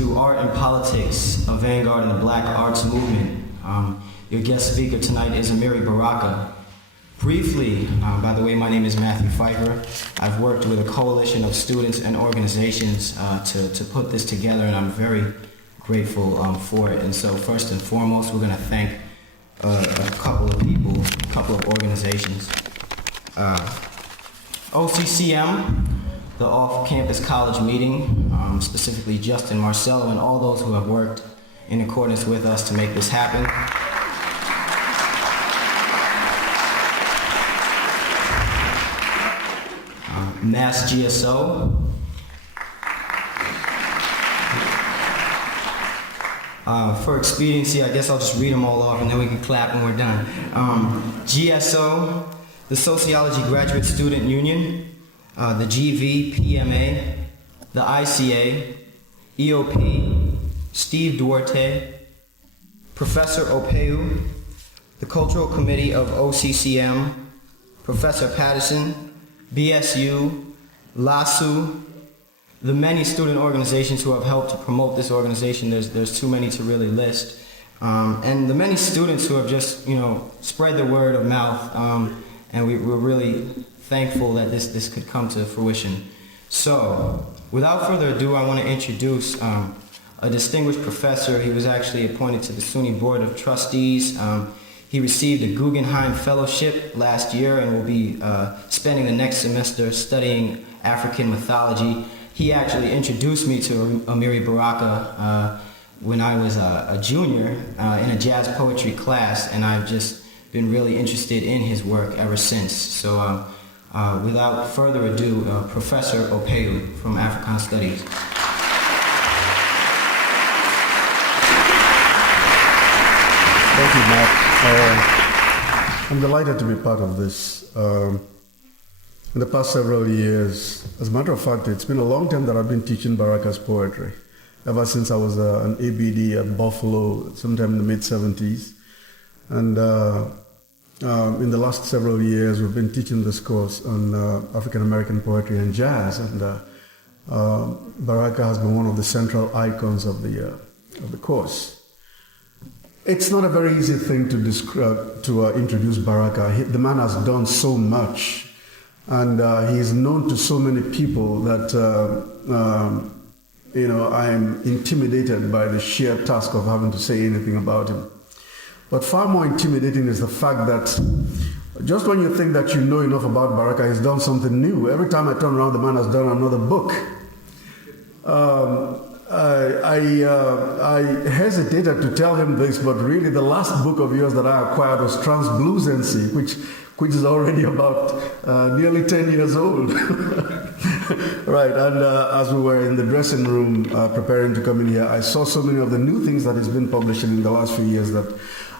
to Art and Politics, a vanguard in the Black arts movement. Your guest speaker tonight is Amiri Baraka. Briefly, by the way, my name is Matthew Pfeiffer. I've worked with a coalition of students and organizations to put this together, and I'm very grateful for it. And so first and foremost, we're going to thank a couple of people, a couple of organizations. OCCM, the Off-Campus College Meeting, specifically Justin Marcello and all those who have worked in accordance with us to make this happen. Mass GSO. For expediency, I guess I'll just read them all off and then we can clap when we're done. GSO, the Sociology Graduate Student Union, the GVPMA, the ICA, EOP, Steve Duarte, Professor Opeu, the Cultural Committee of OCCM, Professor Patterson, BSU, LASU, the many student organizations who have helped to promote this organization. There's too many to really list. And the many students who have just, spread the word of mouth, and we're really thankful that this could come to fruition. So, without further ado, I want to introduce a distinguished professor. He was actually appointed to the SUNY Board of Trustees. He received a Guggenheim Fellowship last year and will be spending the next semester studying African mythology. He actually introduced me to Amiri Baraka when I was a junior in a jazz poetry class, and I've just been really interested in his work ever since. So without further ado, Professor Opeu from African Studies. Thank you, Matt. I'm delighted to be part of this. In the past several years, as a matter of fact, it's been a long time that I've been teaching Baraka's poetry, ever since I was an ABD at Buffalo, sometime in the mid-70s. And in the last several years, we've been teaching this course on African-American poetry and jazz, and Baraka has been one of the central icons of the course. It's not a very easy thing to introduce Baraka. The man has done so much, and he is known to so many people that I am intimidated by the sheer task of having to say anything about him. But far more intimidating is the fact that just when you think that you know enough about Baraka, he's done something new. Every time I turn around, the man has done another book. I hesitated to tell him this, but really the last book of yours that I acquired was Translucency, which is already about nearly 10 years old. Right, and as we were in the dressing room preparing to come in here, I saw so many of the new things that he's been publishing in the last few years that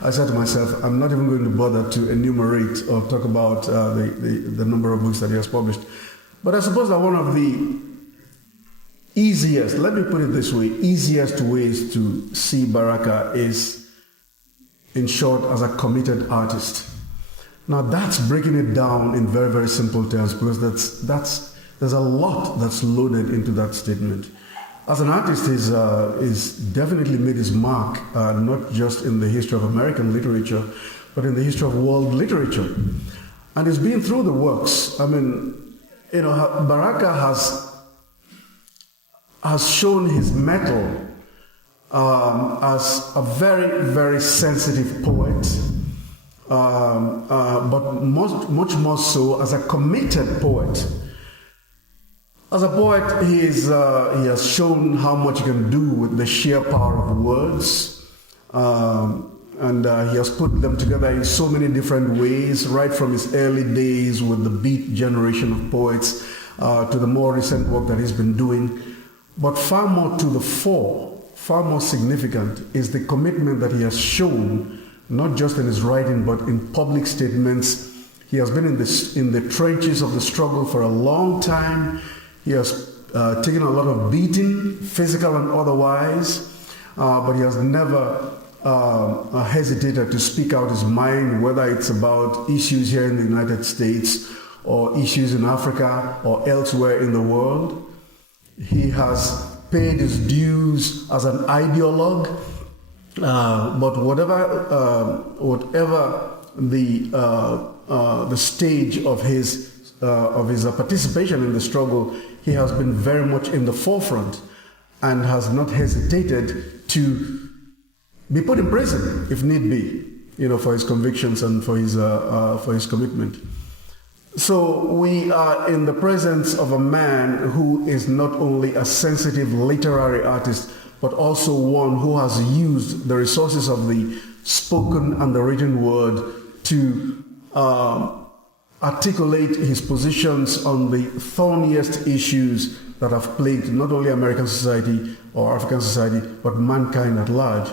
I said to myself, I'm not even going to bother to enumerate or talk about the number of books that he has published. But I suppose that one of the easiest, let me put it this way, easiest ways to see Baraka is, in short, as a committed artist. Now that's breaking it down in very, very simple terms, because there's a lot that's loaded into that statement. As an artist, he's definitely made his mark, not just in the history of American literature, but in the history of world literature. And he's been through the works. I mean, Baraka has shown his mettle as a very, very sensitive poet, but much more so as a committed poet. As a poet, he has shown how much he can do with the sheer power of words, and he has put them together in so many different ways, right from his early days with the Beat generation of poets to the more recent work that he's been doing. But far more to the fore, far more significant, is the commitment that he has shown, not just in his writing, but in public statements. He has been in the trenches of the struggle for a long time. He has taken a lot of beating, physical and otherwise, but he has never hesitated to speak out his mind, whether it's about issues here in the United States or issues in Africa or elsewhere in the world. He has paid his dues as an ideologue, but whatever the stage of his participation in the struggle, he has been very much in the forefront and has not hesitated to be put in prison if need be, for his convictions and for his commitment. So we are in the presence of a man who is not only a sensitive literary artist, but also one who has used the resources of the spoken and the written word to articulate his positions on the thorniest issues that have plagued not only American society or African society, but mankind at large.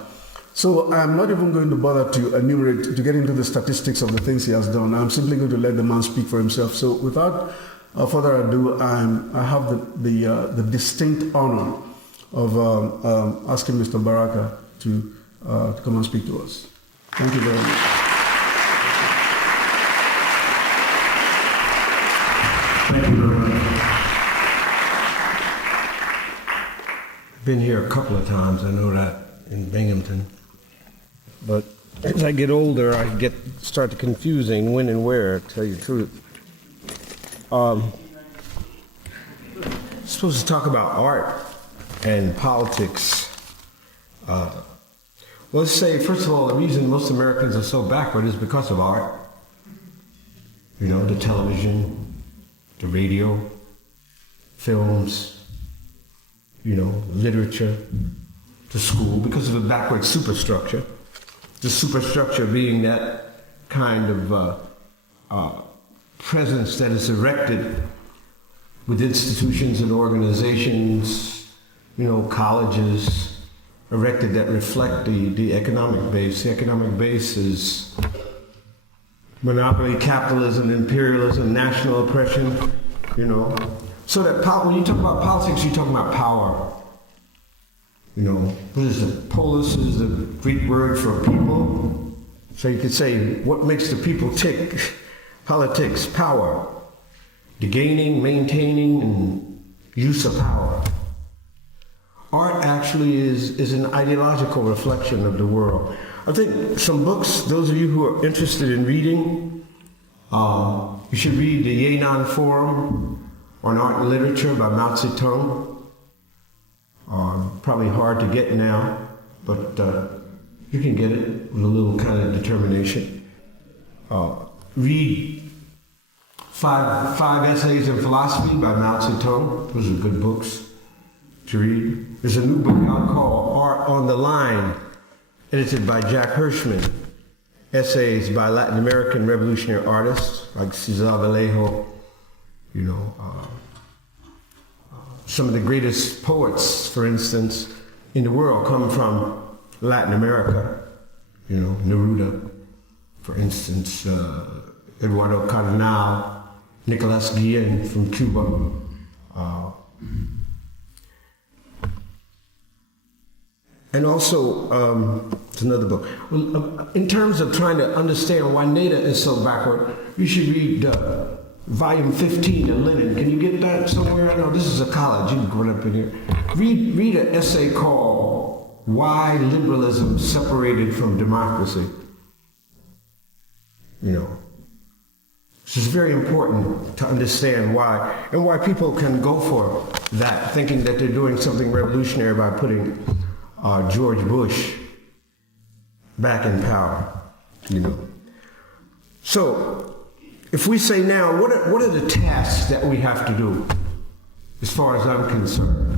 So I'm not even going to bother to enumerate, to get into the statistics of the things he has done. I'm simply going to let the man speak for himself. So without further ado, I have the distinct honor of asking Mr. Baraka to come and speak to us. Thank you very much. Thank you very much. Been here a couple of times, I know that, in Binghamton. But as I get older, I start to confusing when and where, to tell you the truth. Supposed to talk about art and politics. Well, let's say, first of all, the reason most Americans are so backward is because of art. The television, the radio, films, literature, the school, because of the backward superstructure. The superstructure being that kind of presence that is erected with institutions and organizations, colleges, erected that reflect the economic base. The economic base is monopoly, capitalism, imperialism, national oppression, So that when you talk about politics, you're talking about power. What is it? Polis is the Greek word for people. So you could say, what makes the people tick? Politics, power. The gaining, maintaining, and use of power. Art actually is an ideological reflection of the world. I think some books, those of you who are interested in reading, you should read the Yan'an Forum on Art and Literature by Mao Zedong. Probably hard to get now, but you can get it with a little kind of determination. Read five essays in philosophy by Mao Zedong. Those are good books to read. There's a new book out called Art on the Line, edited by Jack Hirschman. Essays by Latin American revolutionary artists like Cesar Vallejo, some of the greatest poets, for instance, in the world come from Latin America. Neruda, for instance, Eduardo Cardenal, Nicolas Guillen from Cuba. And also, it's another book. In terms of trying to understand why NADA is so backward, you should read volume 15 of Lenin. Can you get that somewhere? I know this is a college, you can go up in here. Read an essay called Why Liberalism Separated from Democracy. This is very important to understand why, and why people can go for that, thinking that they're doing something revolutionary by putting George Bush back in power, So, if we say now, what are the tasks that we have to do, as far as I'm concerned,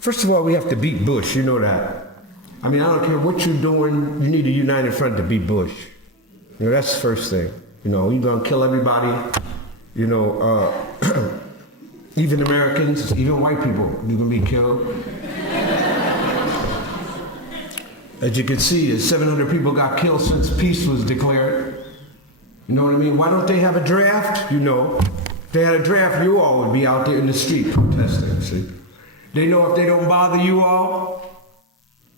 First of all, we have to beat Bush, you know that. I don't care what you're doing, you need a united front to beat Bush. That's the first thing. You're gonna kill everybody, even Americans, even white people, you're gonna be killed. As you can see, 700 people got killed since peace was declared. You know what I mean? Why don't they have a draft? If they had a draft, you all would be out there in the street protesting, see? They know if they don't bother you all,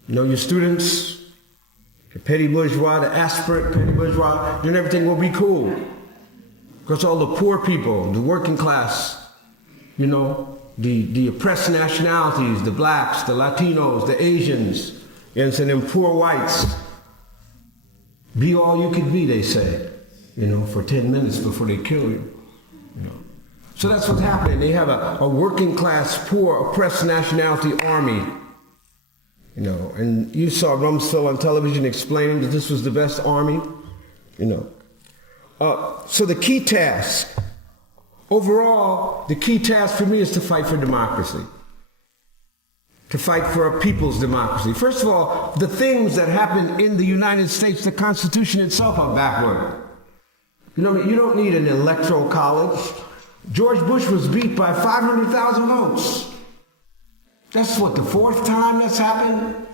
your students, the petty bourgeois, the aspirant petty bourgeois, then everything will be cool. Because all the poor people, the working class, the oppressed nationalities, the blacks, the Latinos, the Asians, and them poor whites. Be all you could be, they say, for 10 minutes before they kill you. So that's what's happening. They have a working class, poor, oppressed nationality army. And you saw Rumsfeld on television explaining that this was the best army. So the key task, overall, the key task for me is to fight for democracy. To fight for a people's democracy. First of all, the things that happen in the United States, the Constitution itself, are backward. You don't need an electoral college. George Bush was beat by 500,000 votes. That's what, the fourth time that's happened?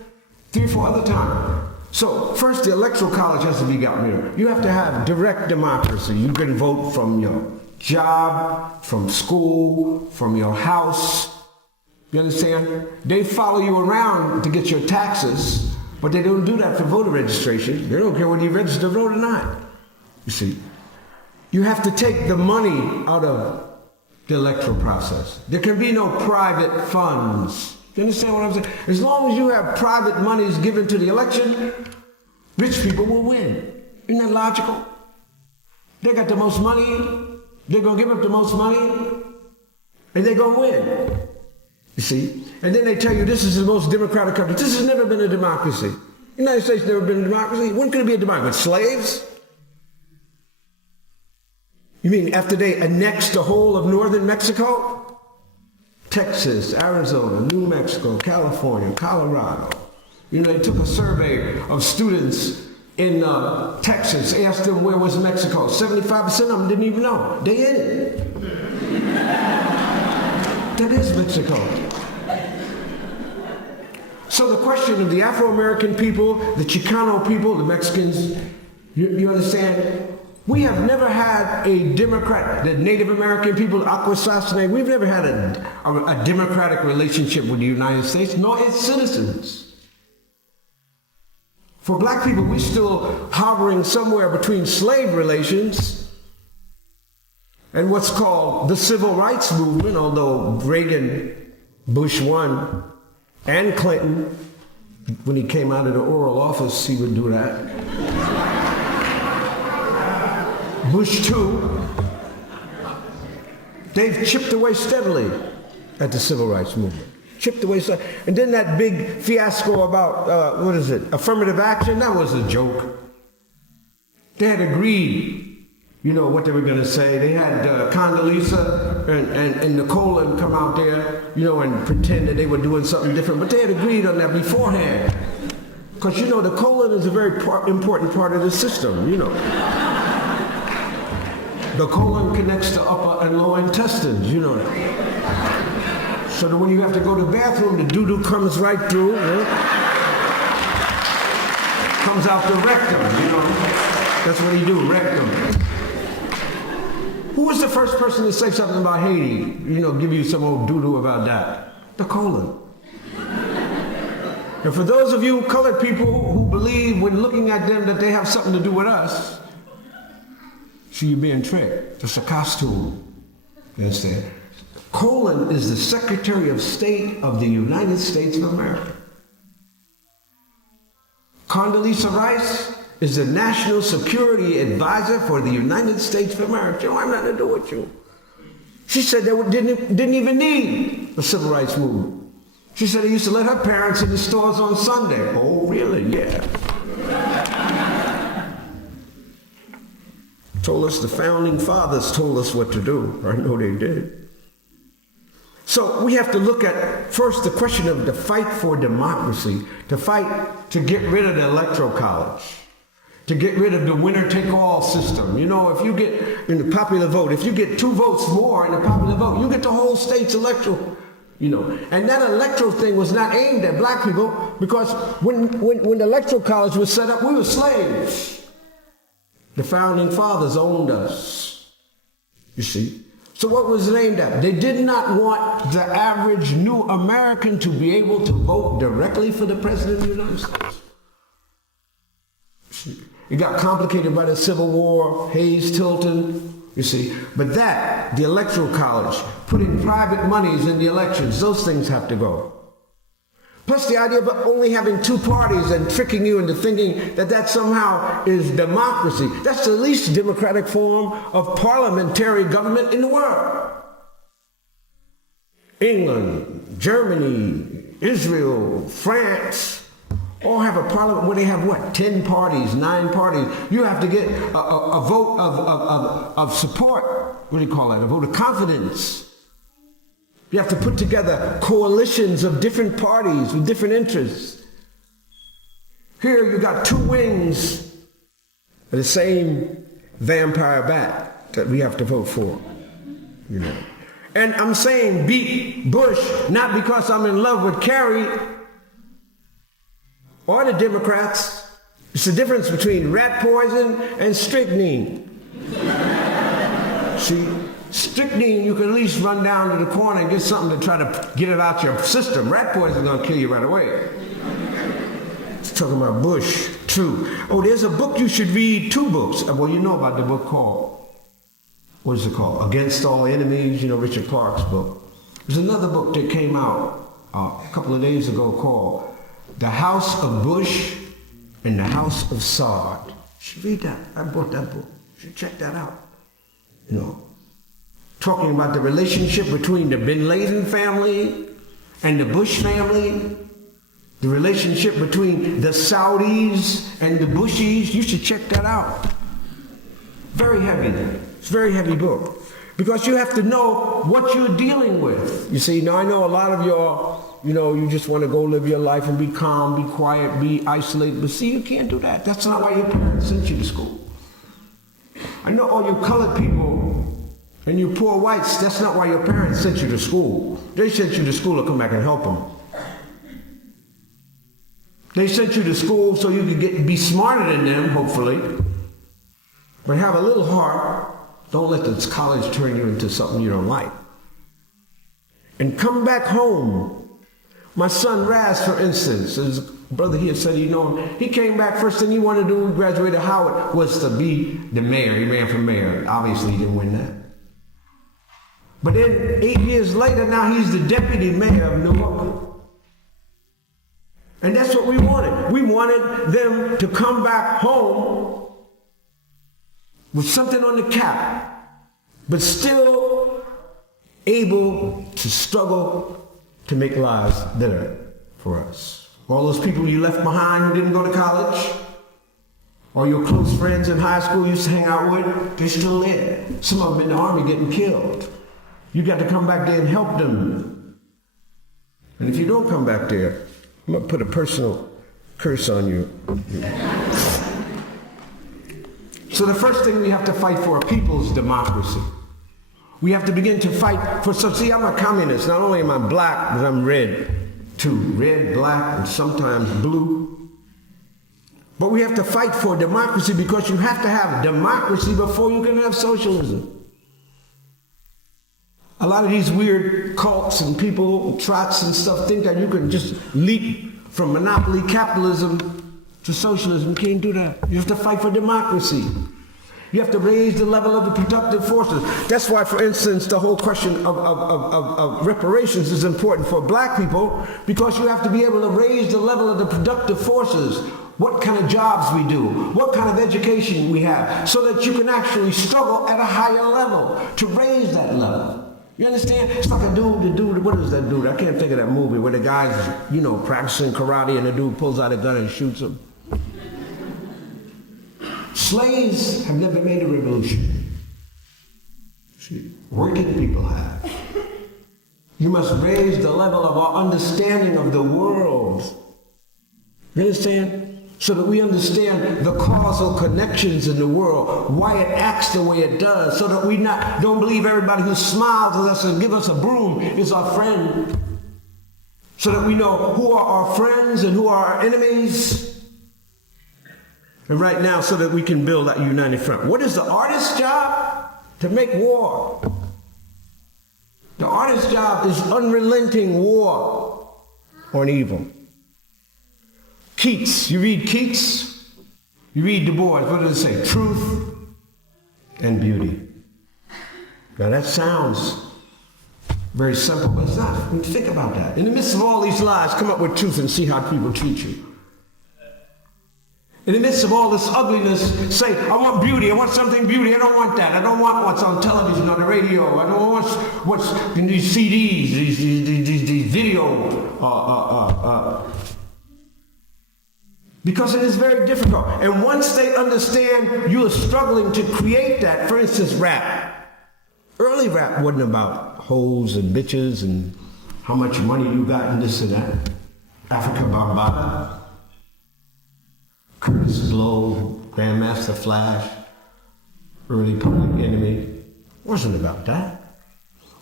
3 or 4 other times. So first, the electoral college has to be gotten rid of. You have to have direct democracy. You can vote from your job, from school, from your house. You understand? They follow you around to get your taxes, but they don't do that for voter registration. They don't care whether you register to vote or not. You see? You have to take the money out of the electoral process. There can be no private funds. You understand what I'm saying? As long as you have private monies given to the election, rich people will win. Isn't that logical? They got the most money, they're going to give up the most money, and they're going to win. You see? And then they tell you this is the most democratic country. This has never been a democracy. The United States never been a democracy. When could it be a democracy? With slaves? You mean after they annexed the whole of northern Mexico? Texas, Arizona, New Mexico, California, Colorado. They took a survey of students in Texas, asked them where was Mexico. 75% of them didn't even know. They in it. That is Mexico. So the question of the Afro-American people, the Chicano people, the Mexicans, you understand? We have never had a Democrat, the Native American people, Akwesasne, we've never had a democratic relationship with the United States, nor its citizens. For black people, we're still hovering somewhere between slave relations and what's called the civil rights movement, although Reagan, Bush 1, and Clinton, when he came out of the Oval Office, he would do that. Bush 2, they've chipped away steadily at the civil rights movement. Chipped away steadily. And then that big fiasco about, affirmative action, that was a joke. They had agreed, what they were going to say. They had Condoleezza and Nicole come out there, and pretend that they were doing something different. But they had agreed on that beforehand. Because, the colon is a very important part of the system, The colon connects to upper and lower intestines, that. So that when you have to go to the bathroom, the doo-doo comes right through, comes out the rectum, That's what he do, rectum. Who was the first person to say something about Haiti? Give you some old doo-doo about that. The colon. And for those of you colored people who believe when looking at them that they have something to do with us, so you're being tricked. It's a costume. You understand? Colin is the Secretary of State of the United States of America. Condoleezza Rice is the National Security Advisor for the United States of America. She don't have nothing to do with you. She said they didn't even need the civil rights movement. She said they used to let her parents in the stores on Sunday. Oh, really? Yeah. Told us the founding fathers told us what to do. I know they did. So we have to look at first the question of the fight for democracy, to fight to get rid of the electoral college, to get rid of the winner-take-all system. If you get in the popular vote, if you get 2 votes more in the popular vote, you get the whole state's electoral. And that electoral thing was not aimed at black people because when the electoral college was set up, we were slaves. The founding fathers owned us, you see. So what was it aimed at? They did not want the average new American to be able to vote directly for the President of the United States. It got complicated by the Civil War, Hayes, Tilton, you see. But that, the electoral college, putting private monies in the elections, those things have to go. Plus the idea of only having two parties and tricking you into thinking that that somehow is democracy. That's the least democratic form of parliamentary government in the world. England, Germany, Israel, France, all have a parliament where they have what? 10 parties, 9 parties. You have to get a vote of support. What do you call that? A vote of confidence. You have to put together coalitions of different parties with different interests. Here you got two wings of the same vampire bat that we have to vote for. You know. And I'm saying beat Bush not because I'm in love with Kerry or the Democrats. It's the difference between rat poison and strychnine. See? Strychnine, you can at least run down to the corner and get something to try to get it out your system. Rat poison is going to kill you right away. It's talking about Bush, too. Oh, there's a book you should read, 2 books. Well, you know about the book called, what is it called? Against All Enemies, you know, Richard Clarke's book. There's another book that came out a couple of days ago called The House of Bush and the House of Sard. You should read that. I bought that book. You should check that out. You know. Talking about the relationship between the Bin Laden family and the Bush family, the relationship between the Saudis and the Bushis. You should check that out. Very heavy. It's a very heavy book. Because you have to know what you're dealing with. You see, now I know a lot of y'all, you know, you just want to go live your life and be calm, be quiet, be isolated. But see, you can't do that. That's not why your parents sent you to school. I know all you colored people and you poor whites, that's not why your parents sent you to school. They sent you to school to come back and help them. They sent you to school so you could be smarter than them, hopefully. But have a little heart. Don't let this college turn you into something you don't like. And come back home. My son Raz, for instance, his brother here said, you know, he came back, first thing he wanted to do when he graduated Howard was to be the mayor. He ran for mayor. Obviously, he didn't win that. But then 8 years later, now he's the deputy mayor of New York. And that's what we wanted. We wanted them to come back home with something on the cap, but still able to struggle to make lives better for us. All those people you left behind who didn't go to college, or your close friends in high school you used to hang out with, they're still there. Some of them in the army getting killed. You got to come back there and help them. And if you don't come back there, I'm going to put a personal curse on you. So the first thing we have to fight for, people's democracy. We have to begin to fight for, so see, I'm a communist. Not only am I black, but I'm red too. Red, black, and sometimes blue. But we have to fight for democracy because you have to have democracy before you can have socialism. A lot of these weird cults and people, trots and stuff, think that you can just leap from monopoly capitalism to socialism. You can't do that. You have to fight for democracy. You have to raise the level of the productive forces. That's why, for instance, the whole question of reparations is important for black people, because you have to be able to raise the level of the productive forces. What kind of jobs we do, what kind of education we have, so that you can actually struggle at a higher level to raise that level. You understand? It's like a dude, what is that dude? I can't think of that movie where the guy's, you know, practicing karate and the dude pulls out a gun and shoots him. Slaves have never made a revolution. See, working people have. You must raise the level of our understanding of the world. You understand? So that we understand the causal connections in the world, why it acts the way it does, so that we don't believe everybody who smiles at us and gives us a broom is our friend. So that we know who are our friends and who are our enemies. And right now, so that we can build that united front. What is the artist's job? To make war. The artist's job is unrelenting war on evil. Keats, you read Keats, you read Du Bois, what does it say? Truth and beauty. Now that sounds very simple, but it's not. When you think about that. In the midst of all these lies, come up with truth and see how people treat you. In the midst of all this ugliness, say, I want beauty, I want something beauty, I don't want that. I don't want what's on television, on the radio, I don't want what's in these CDs, these video, because it is very difficult. And once they understand you are struggling to create that, for instance, rap. Early rap wasn't about hoes and bitches and how much money you got and this and that. Africa Bambaataa, Curtis Blow, Grandmaster Flash, early Public Enemy. It wasn't about that.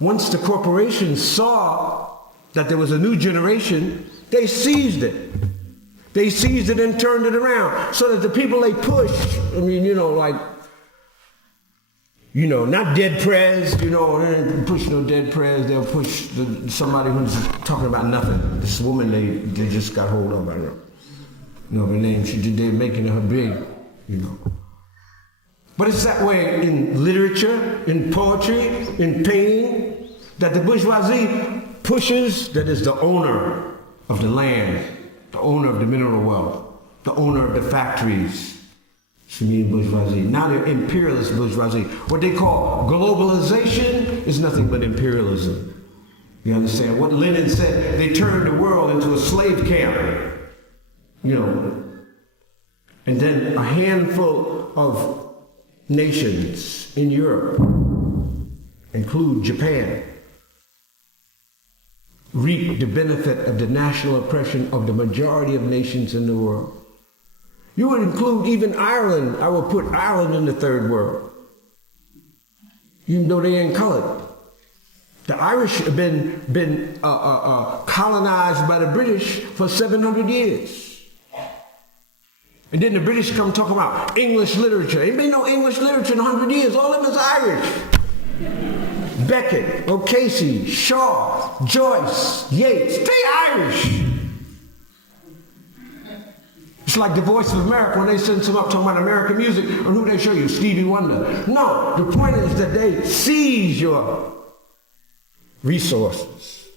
Once the corporations saw that there was a new generation, they seized it. They seized it and turned it around so that the people they pushed, I mean, not dead prez, they didn't push no dead prez, they'll push somebody who's talking about nothing. This woman they just got hold of, I don't know her name, they're making her big, But it's that way in literature, in poetry, in painting, that the bourgeoisie pushes, that is the owner of the land, the owner of the mineral wealth, the owner of the factories. Semi bourgeoisie. Now they're imperialist bourgeoisie. What they call globalization is nothing but imperialism. You understand? What Lenin said, they turned the world into a slave camp. And then a handful of nations in Europe, include Japan, reap the benefit of the national oppression of the majority of nations in the world. You would include even Ireland. I would put Ireland in the third world, even though they ain't colored. The Irish have been colonized by the British for 700 years. And then the British come talk about English literature. Ain't been no English literature in 100 years. All of them is Irish. Beckett, O'Casey, Shaw, Joyce, Yeats, they Irish. It's like the Voice of America when they send some up talking about American music, and who they show you? Stevie Wonder. No, the point is that they seize your resources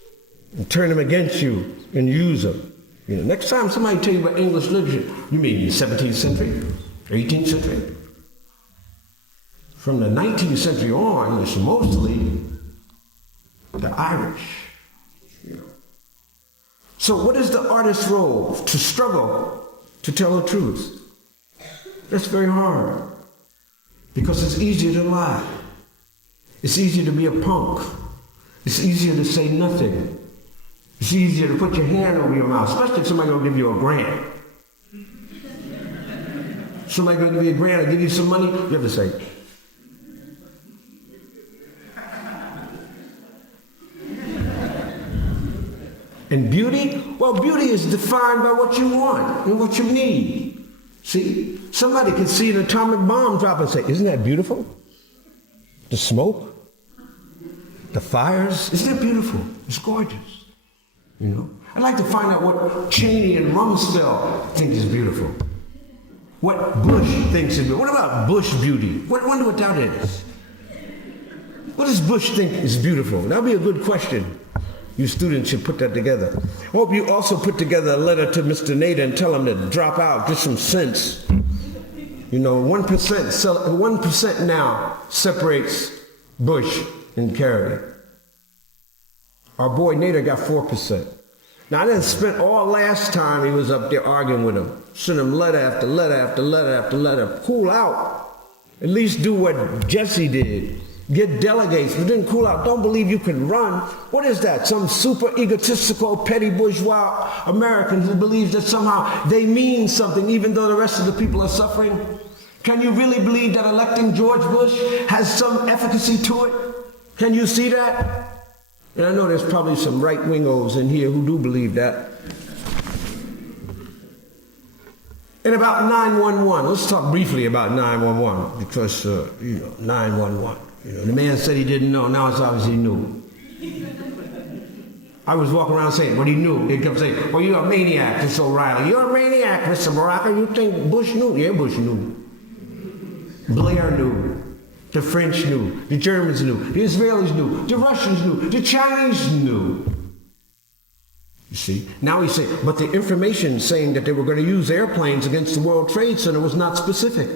and turn them against you and use them. Next time somebody tell you about English literature, you mean 17th century, 18th century? From the 19th century on, it's mostly the Irish. So what is the artist's role? To struggle to tell the truth. That's very hard, because it's easier to lie. It's easier to be a punk. It's easier to say nothing. It's easier to put your hand over your mouth, especially if somebody's gonna give you a grant. Somebody's gonna give you a grant or give you some money, you have to say, and beauty? Well, beauty is defined by what you want and what you need. See? Somebody can see an atomic bomb drop and say, isn't that beautiful? The smoke? The fires? Isn't that beautiful? It's gorgeous. I'd like to find out what Cheney and Rumsfeld think is beautiful. What Bush thinks is beautiful. What about Bush beauty? I wonder what that is. What does Bush think is beautiful? That'd be a good question. You students should put that together. I hope you also put together a letter to Mr. Nader and tell him to drop out, get some sense. 1% now separates Bush and Kerry. Our boy Nader got 4%. Now I didn't spend all last time he was up there arguing with him. Send him letter after letter after letter after letter. Cool out. At least do what Jesse did. Get delegates, but then cool out. Don't believe you can run. What is that? Some super egotistical, petty bourgeois American who believes that somehow they mean something even though the rest of the people are suffering? Can you really believe that electing George Bush has some efficacy to it? Can you see that? And I know there's probably some right-wingos in here who do believe that. And about 911, let's talk briefly about 911, because, 911. The man said he didn't know, now it's obvious he knew. I was walking around saying what he knew. They kept saying, well, you're a maniac, Mr. O'Reilly. You're a maniac, Mr. Baraka. You think Bush knew? Yeah, Bush knew. Blair knew. The French knew, the Germans knew, the Israelis knew, the Russians knew, the Chinese knew. You see? Now he said, but the information saying that they were going to use airplanes against the World Trade Center was not specific.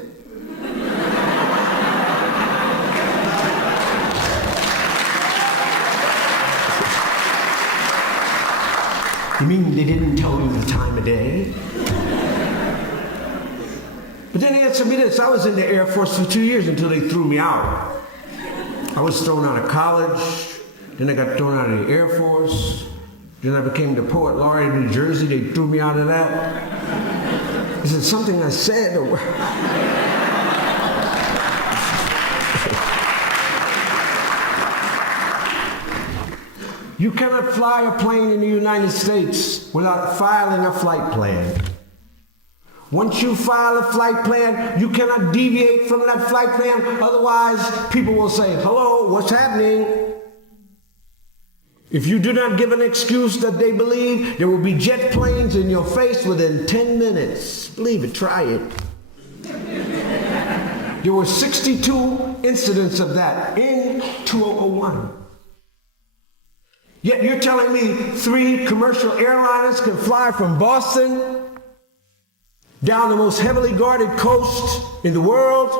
You mean they didn't tell you the time of day? But then he answered me this. I was in the Air Force for 2 years until they threw me out. I was thrown out of college. Then I got thrown out of the Air Force. Then I became the poet laureate in New Jersey. They threw me out of that. Is it something I said? Or... You cannot fly a plane in the United States without filing a flight plan. Once you file a flight plan, you cannot deviate from that flight plan. Otherwise, people will say, hello, what's happening? If you do not give an excuse that they believe, there will be jet planes in your face within 10 minutes. Believe it, try it. There were 62 incidents of that in 2001. Yet you're telling me 3 commercial airliners can fly from Boston down the most heavily guarded coast in the world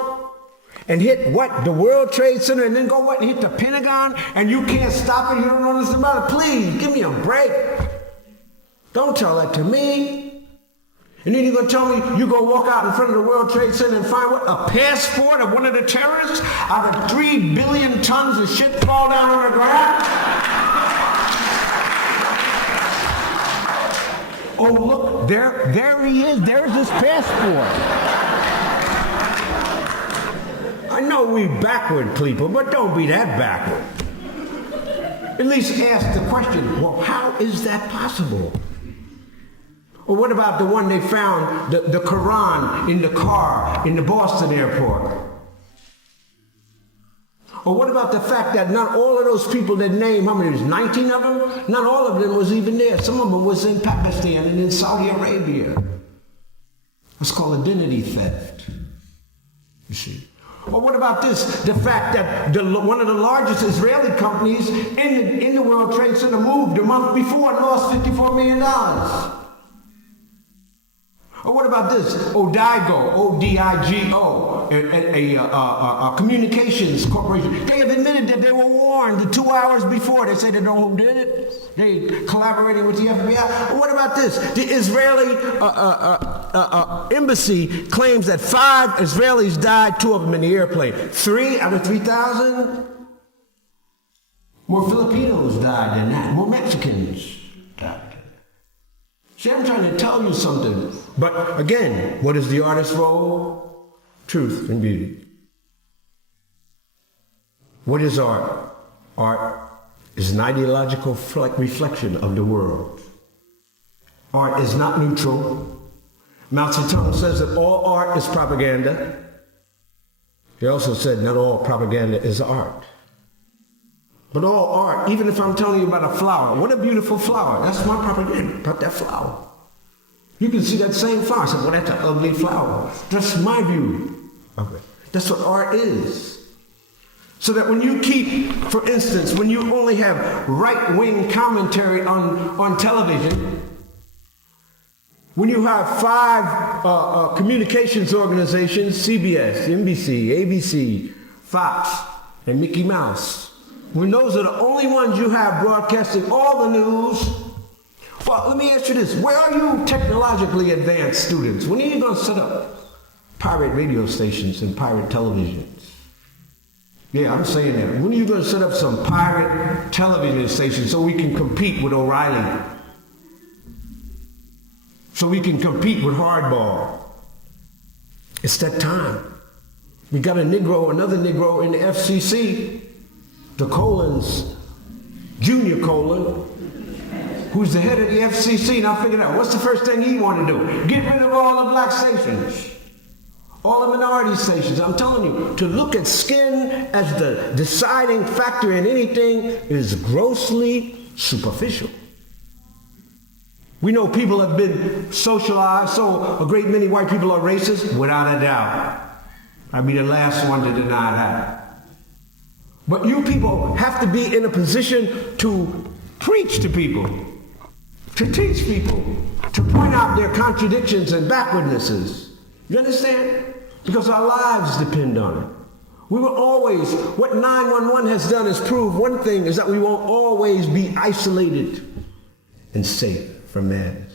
and hit what? The World Trade Center, and then go what? And hit the Pentagon, and you can't stop it? You don't know nothing about it? Please, give me a break. Don't tell that to me. And then you're going to tell me you go walk out in front of the World Trade Center and find what? A passport of one of the terrorists out of 3 billion tons of shit fall down on the ground? Oh, look, there he is. There's his passport. I know we backward people, but don't be that backward. At least ask the question, well, how is that possible? Or what about the one they found, the Quran in the car in the Boston airport? Or what about the fact that not all of those people that named, how many, there's 19 of them? Not all of them was even there. Some of them was in Pakistan and in Saudi Arabia. That's called identity theft, you see. Or what about this? The fact that one of the largest Israeli companies in the World Trade Center moved a month before and lost $54 million. Or what about this? Odigo, O-D-I-G-O, a communications corporation. They have admitted that they were warned 2 hours before. They say they don't know who did it. They collaborating with the FBI. Or what about this? The Israeli embassy claims that 5 Israelis died, 2 of them in the airplane. 3 out of 3,000? More Filipinos died than that. More Mexicans died. See, I'm trying to tell you something. But again, what is the artist's role? Truth and beauty. What is art? Art is an ideological reflection of the world. Art is not neutral. Mao Zedong says that all art is propaganda. He also said not all propaganda is art. But all art, even if I'm telling you about a flower, what a beautiful flower. That's my propaganda, about that flower. You can see that same flower. I said, well, that's an ugly flower. That's my view of it. That's what art is. So that when you keep, for instance, when you only have right-wing commentary on television, when you have 5 communications organizations, CBS, NBC, ABC, Fox, and Mickey Mouse, when those are the only ones you have broadcasting all the news, well, let me ask you this. Where are you technologically advanced students? When are you going to set up pirate radio stations and pirate televisions? Yeah, I'm saying that. When are you going to set up some pirate television stations so we can compete with O'Reilly? So we can compete with Hardball? It's that time. We got another Negro in the FCC, the Collins, Junior Colin, who's the head of the FCC. Now figure out, what's the first thing he want to do? Get rid of all the black stations, all the minority stations. I'm telling you, to look at skin as the deciding factor in anything is grossly superficial. We know people have been socialized, so a great many white people are racist, without a doubt. I'd be the last one to deny that. But you people have to be in a position to preach to people, to teach people, to point out their contradictions and backwardnesses. You understand? Because our lives depend on it. We will always, what 911 has done is prove one thing, is that we won't always be isolated and safe from madness.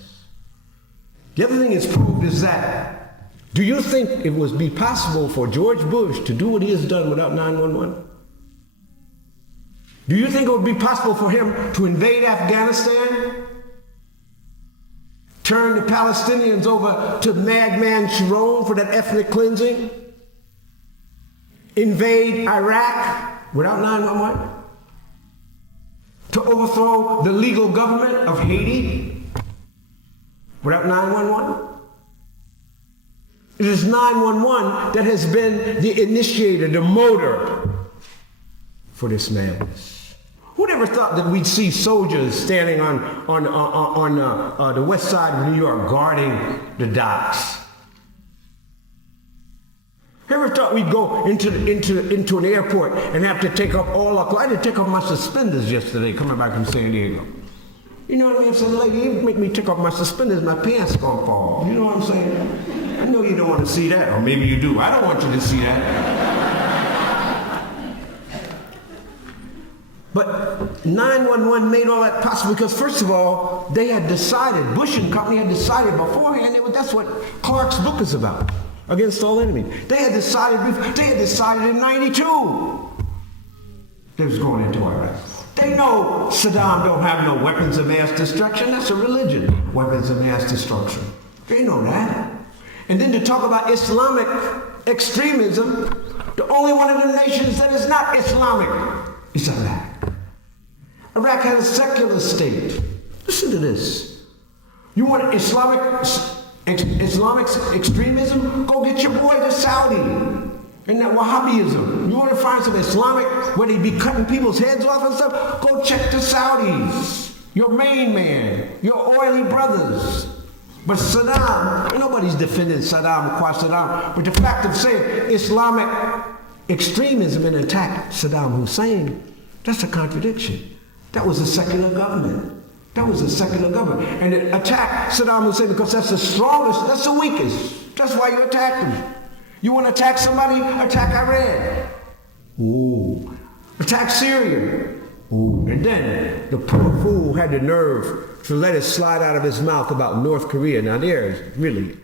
The other thing it's proved is that, do you think it would be possible for George Bush to do what he has done without 911? Do you think it would be possible for him to invade Afghanistan? Turn the Palestinians over to Madman Sharon for that ethnic cleansing? Invade Iraq without 911? To overthrow the legal government of Haiti without 911? It is 911 that has been the initiator, the motor for this madness. Who ever thought that we'd see soldiers standing on the west side of New York guarding the docks? Ever thought we'd go into an airport and have to take off all our clothes? I had to take off my suspenders yesterday coming back from San Diego. You know what I mean? I said, lady, you make me take off my suspenders, my pants gonna fall. You know what I'm saying? I know you don't want to see that, or maybe you do. I don't want you to see that. But 911 made all that possible because, first of all, they had decided, Bush and company had decided beforehand, that's what Clark's book is about. Against all enemies. They had decided in 92 they was going into Iraq. They know Saddam don't have no weapons of mass destruction. That's a religion, weapons of mass destruction. They know that. And then to talk about Islamic extremism, the only one of the nations that is not Islamic is Iraq. Iraq has a secular state. Listen to this. You want Islamic extremism? Go get your boy the Saudi and that Wahhabism. You want to find some Islamic where they be cutting people's heads off and stuff? Go check the Saudis, your main man, your oily brothers. But Saddam, nobody's defending Saddam, but the fact of saying Islamic extremism and attack Saddam Hussein, that's a contradiction. That was a secular government. That was a secular government. And it attacked Saddam Hussein because that's the strongest, that's the weakest. That's why you attacked him. You want to attack somebody? Attack Iran. Ooh. Attack Syria. Ooh. And then the poor fool had the nerve to let it slide out of his mouth about North Korea. Now there's really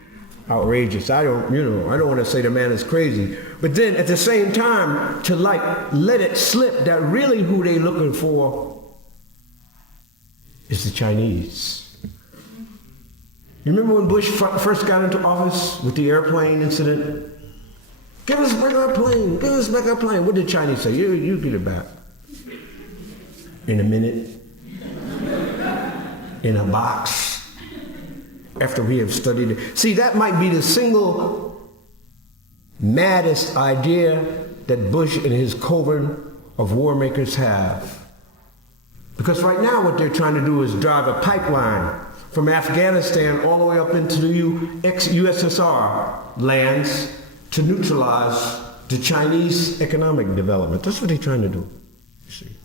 outrageous. I don't want to say the man is crazy. But then at the same time, to let it slip that really who they looking for is the Chinese. You remember when Bush first got into office with the airplane incident? Give us back our plane. Give us back our plane. What did the Chinese say? You get it back. In a minute. In a box. After we have studied it. See, that might be the single maddest idea that Bush and his coven of war makers have. Because right now what they're trying to do is drive a pipeline from Afghanistan all the way up into the USSR lands to neutralize the Chinese economic development. That's what they're trying to do, you see.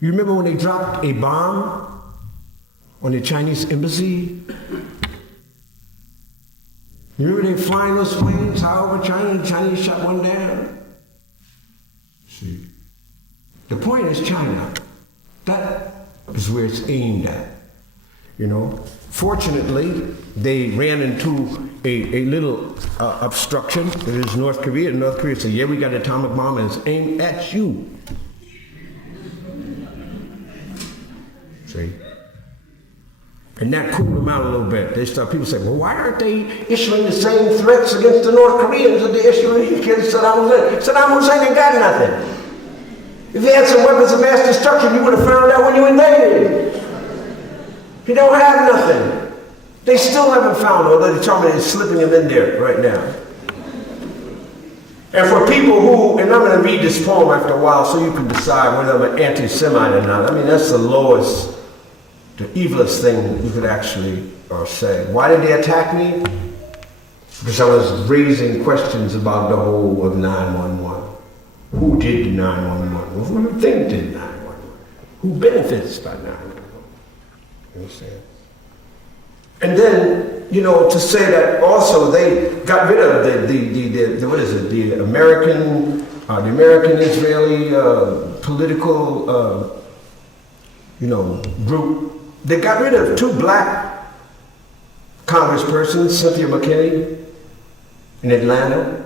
You remember when they dropped a bomb on the Chinese embassy? You remember they flying those planes high over China and the Chinese shot one down? See. The point is China. That is where it's aimed at, you know. Fortunately, they ran into a little obstruction. It is North Korea. And North Korea said, yeah, we got an atomic bomb and it's aimed at you. See? And that cooled them out a little bit. People say, well, why aren't they issuing the same threats against the North Koreans that they issuing against Saddam Hussein? Saddam Hussein ain't got nothing. If he had some weapons of mass destruction, you would have found out when you invaded. He don't have nothing. They still haven't found, although they tell me they're slipping him in there right now. And for people who, and I'm going to read this poem after a while so you can decide whether I'm an anti-Semite or not. I mean, that's the lowest, the evilest thing you could actually say. Why did they attack me? Because I was raising questions about the whole of 911. who did the 911, who think did 911, who benefits by 911. You understand? And then, you know, to say that also they got rid of the what is it, the American-Israeli political, you know, group. They got rid of 2 black congresspersons, Cynthia McKinney in Atlanta,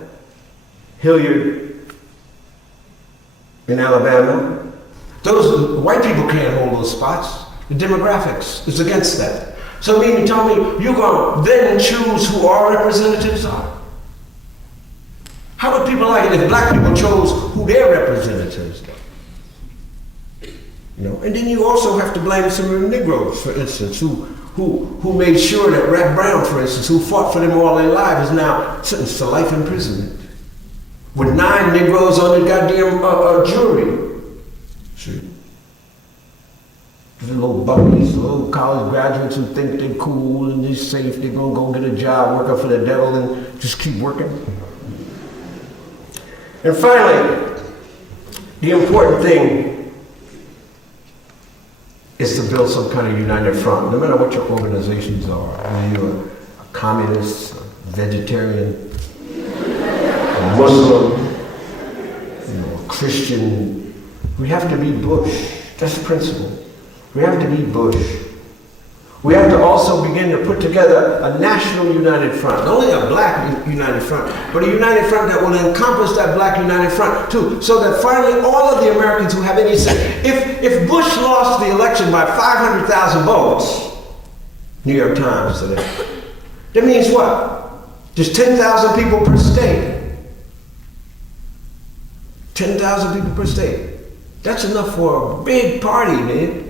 Hilliard in Alabama. Those white people can't hold those spots. The demographics is against that. So I mean, you tell me you're going to then choose who our representatives are? How would people like it if black people chose who their representatives are? You know, and then you also have to blame some of the Negroes, for instance, who made sure that Red Brown, for instance, who fought for them all their lives, is now sentenced to life imprisonment with 9 Negroes on the goddamn jury. See? The little bunnies, the little college graduates who think they're cool and they're safe, they're gonna go get a job working for the devil and just keep working. And finally, the important thing is to build some kind of united front, no matter what your organizations are. Whether you're a communist, a vegetarian, a Muslim, you know, a Christian. We have to be Bush. That's the principle. We have to be Bush. We have to also begin to put together a national united front. Not only a black united front, but a united front that will encompass that black united front too. So that finally all of the Americans who have any say, if Bush lost the election by 500,000 votes, New York Times today, that means what? There's 10,000 people per state. 10,000 people per state. That's enough for a big party, man.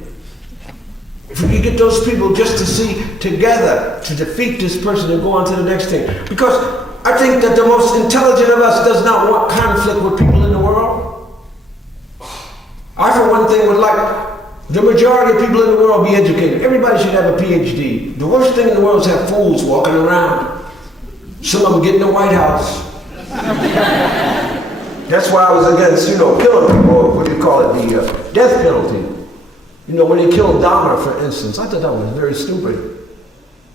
If we could get those people just to see together to defeat this person and go on to the next thing. Because I think that the most intelligent of us does not want conflict with people in the world. I, for one thing, would like the majority of people in the world be educated. Everybody should have a PhD. The worst thing in the world is have fools walking around. Some of them get in the White House. That's why I was against, you know, killing people, what do you call it, the death penalty. You know, when they killed Dahmer, for instance, I thought that was very stupid.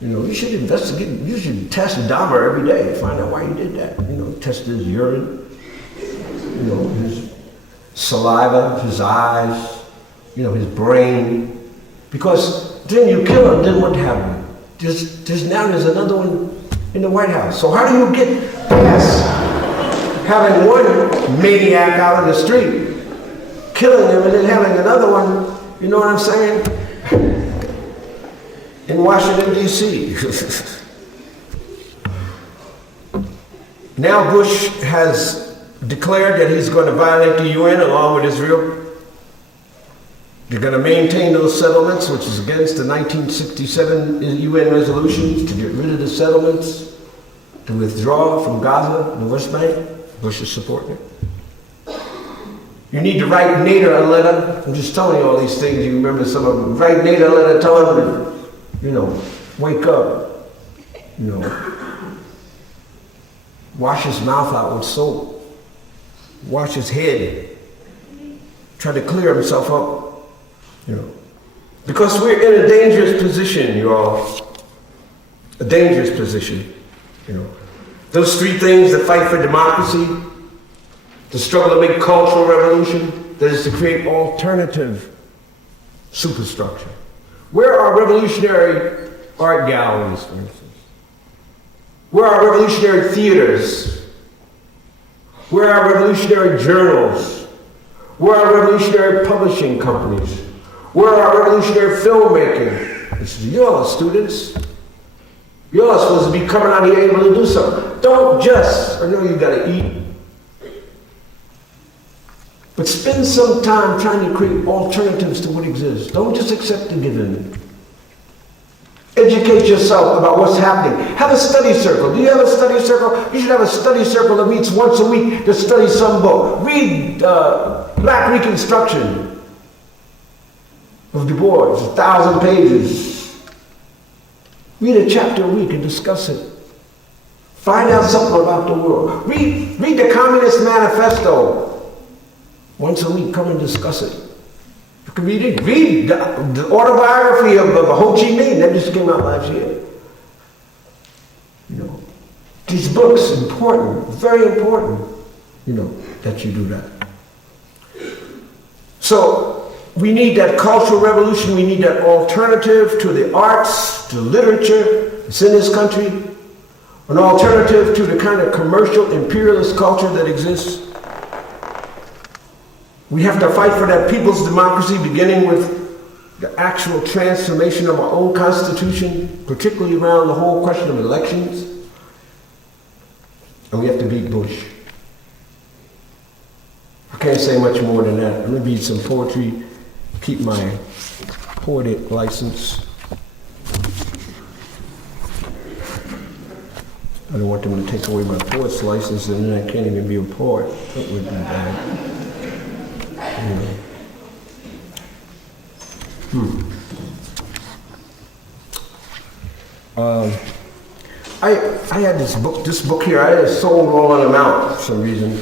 You know, you should investigate, you should test Dahmer every day to find out why he did that. You know, test his urine, you know, his saliva, his eyes, you know, his brain. Because then you kill him, then what happened? There's another one in the White House. So how do you get past having one maniac out on the street, killing him, and then having another one, you know what I'm saying, in Washington, D.C. Now Bush has declared that he's going to violate the UN along with Israel. They're going to maintain those settlements, which is against the 1967 UN resolutions to get rid of the settlements, to withdraw from Gaza, the West Bank. Bush is supporting it. You need to write Nader a letter. I'm just telling you all these things. You remember some of them. Write Nader a letter, tell him to, you know, wake up. You know, wash his mouth out with soap. Wash his head. Try to clear himself up. You know, because we're in a dangerous position, you all. A dangerous position. You know, those 3 things: the fight for democracy, the struggle to make cultural revolution, that is to create alternative superstructure. Where are revolutionary art galleries, for instance? Where are revolutionary theaters? Where are revolutionary journals? Where are revolutionary publishing companies? Where are revolutionary filmmaking? This is you all students. You're all supposed to be coming out here able to do something. Don't just, I know you gotta eat, but spend some time trying to create alternatives to what exists. Don't just accept the given. Educate yourself about what's happening. Have a study circle. Do you have a study circle? You should have a study circle that meets once a week to study some book. Read Black Reconstruction of Du Bois, 1,000 pages. Read a chapter a week and discuss it. Find out something about the world. Read the Communist Manifesto. Once a week, come and discuss it. You can read it. Read the autobiography of Ho Chi Minh that just came out last year. You know, these books important, very important. You know that you do that. So we need that cultural revolution. We need that alternative to the arts, to literature that's in this country, an alternative to the kind of commercial imperialist culture that exists. We have to fight for that people's democracy, beginning with the actual transformation of our own constitution, particularly around the whole question of elections. And we have to beat Bush. I can't say much more than that. I'm going to read some poetry, keep my poetic license. I don't want them to take away my poet's license and then I can't even be a poet. That would be bad. I had this book here. I had sold all of them out for some reason,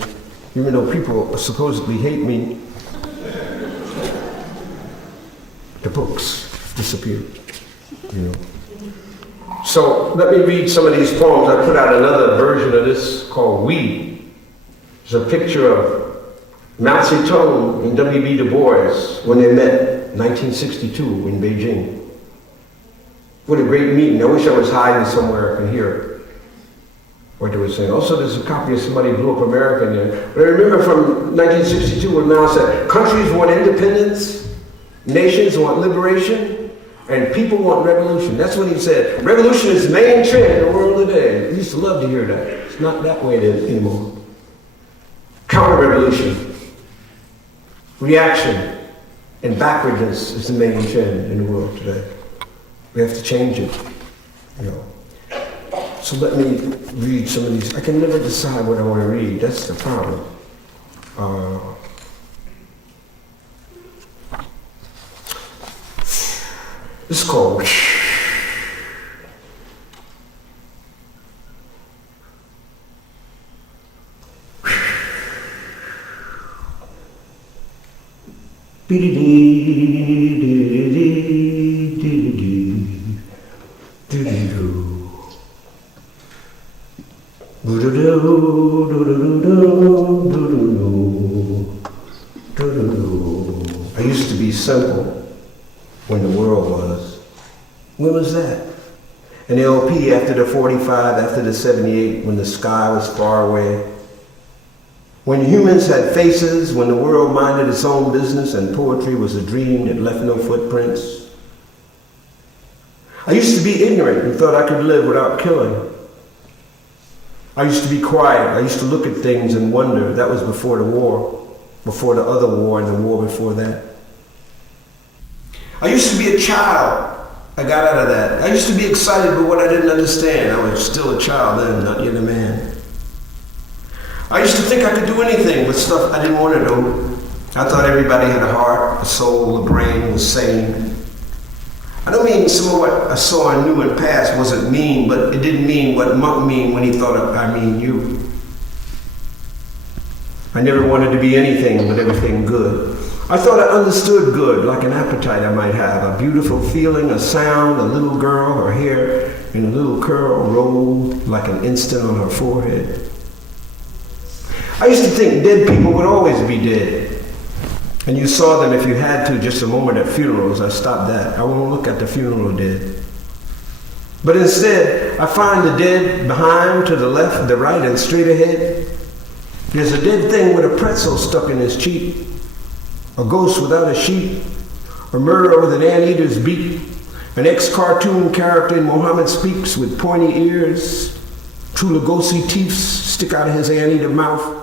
even though people supposedly hate me. The books disappeared, you know. So let me read some of these poems. I put out another version of this called We. It's a picture of Mao Zedong and W.B. Du Bois when they met in 1962 in Beijing. What a great meeting. I wish I was hiding somewhere and hear what they were saying. Also, there's a copy of Somebody Blew Up America in there. But I remember from 1962 when Mao said, countries want independence, nations want liberation, and people want revolution. That's what he said. Revolution is the main trend in the world today. I used to love to hear that. It's not that way anymore. Counter-revolution, reaction, and backwardness is the main trend in the world today. We have to change it, you know. So let me read some of these. I can never decide what I want to read. That's the problem. This is called I used to be simple when the world was. When was that? An LP after the 45, after the 78, when the sky was far away. When humans had faces, when the world minded its own business and poetry was a dream that left no footprints. I used to be ignorant and thought I could live without killing. I used to be quiet. I used to look at things and wonder. That was before the war, before the other war and the war before that. I used to be a child. I got out of that. I used to be excited by what I didn't understand. I was still a child then, not yet a man. I used to think I could do anything with stuff I didn't want to do. I thought everybody had a heart, a soul, a brain, was sane. I don't mean some of what I saw and knew in the past wasn't mean, but it didn't mean what Monk mean when he thought of, I mean you. I never wanted to be anything but everything good. I thought I understood good, like an appetite I might have, a beautiful feeling, a sound, a little girl, her hair in a little curl rolled like an instant on her forehead. I used to think dead people would always be dead. And you saw them if you had to just a moment at funerals. I stopped that. I won't look at the funeral dead. But instead, I find the dead behind, to the left, the right, and straight ahead. There's a dead thing with a pretzel stuck in his cheek, a ghost without a sheet, a murderer with an anteater's beak, an ex-cartoon character in Mohammed Speaks with pointy ears, two Lugosi teeth stick out of his anteater mouth.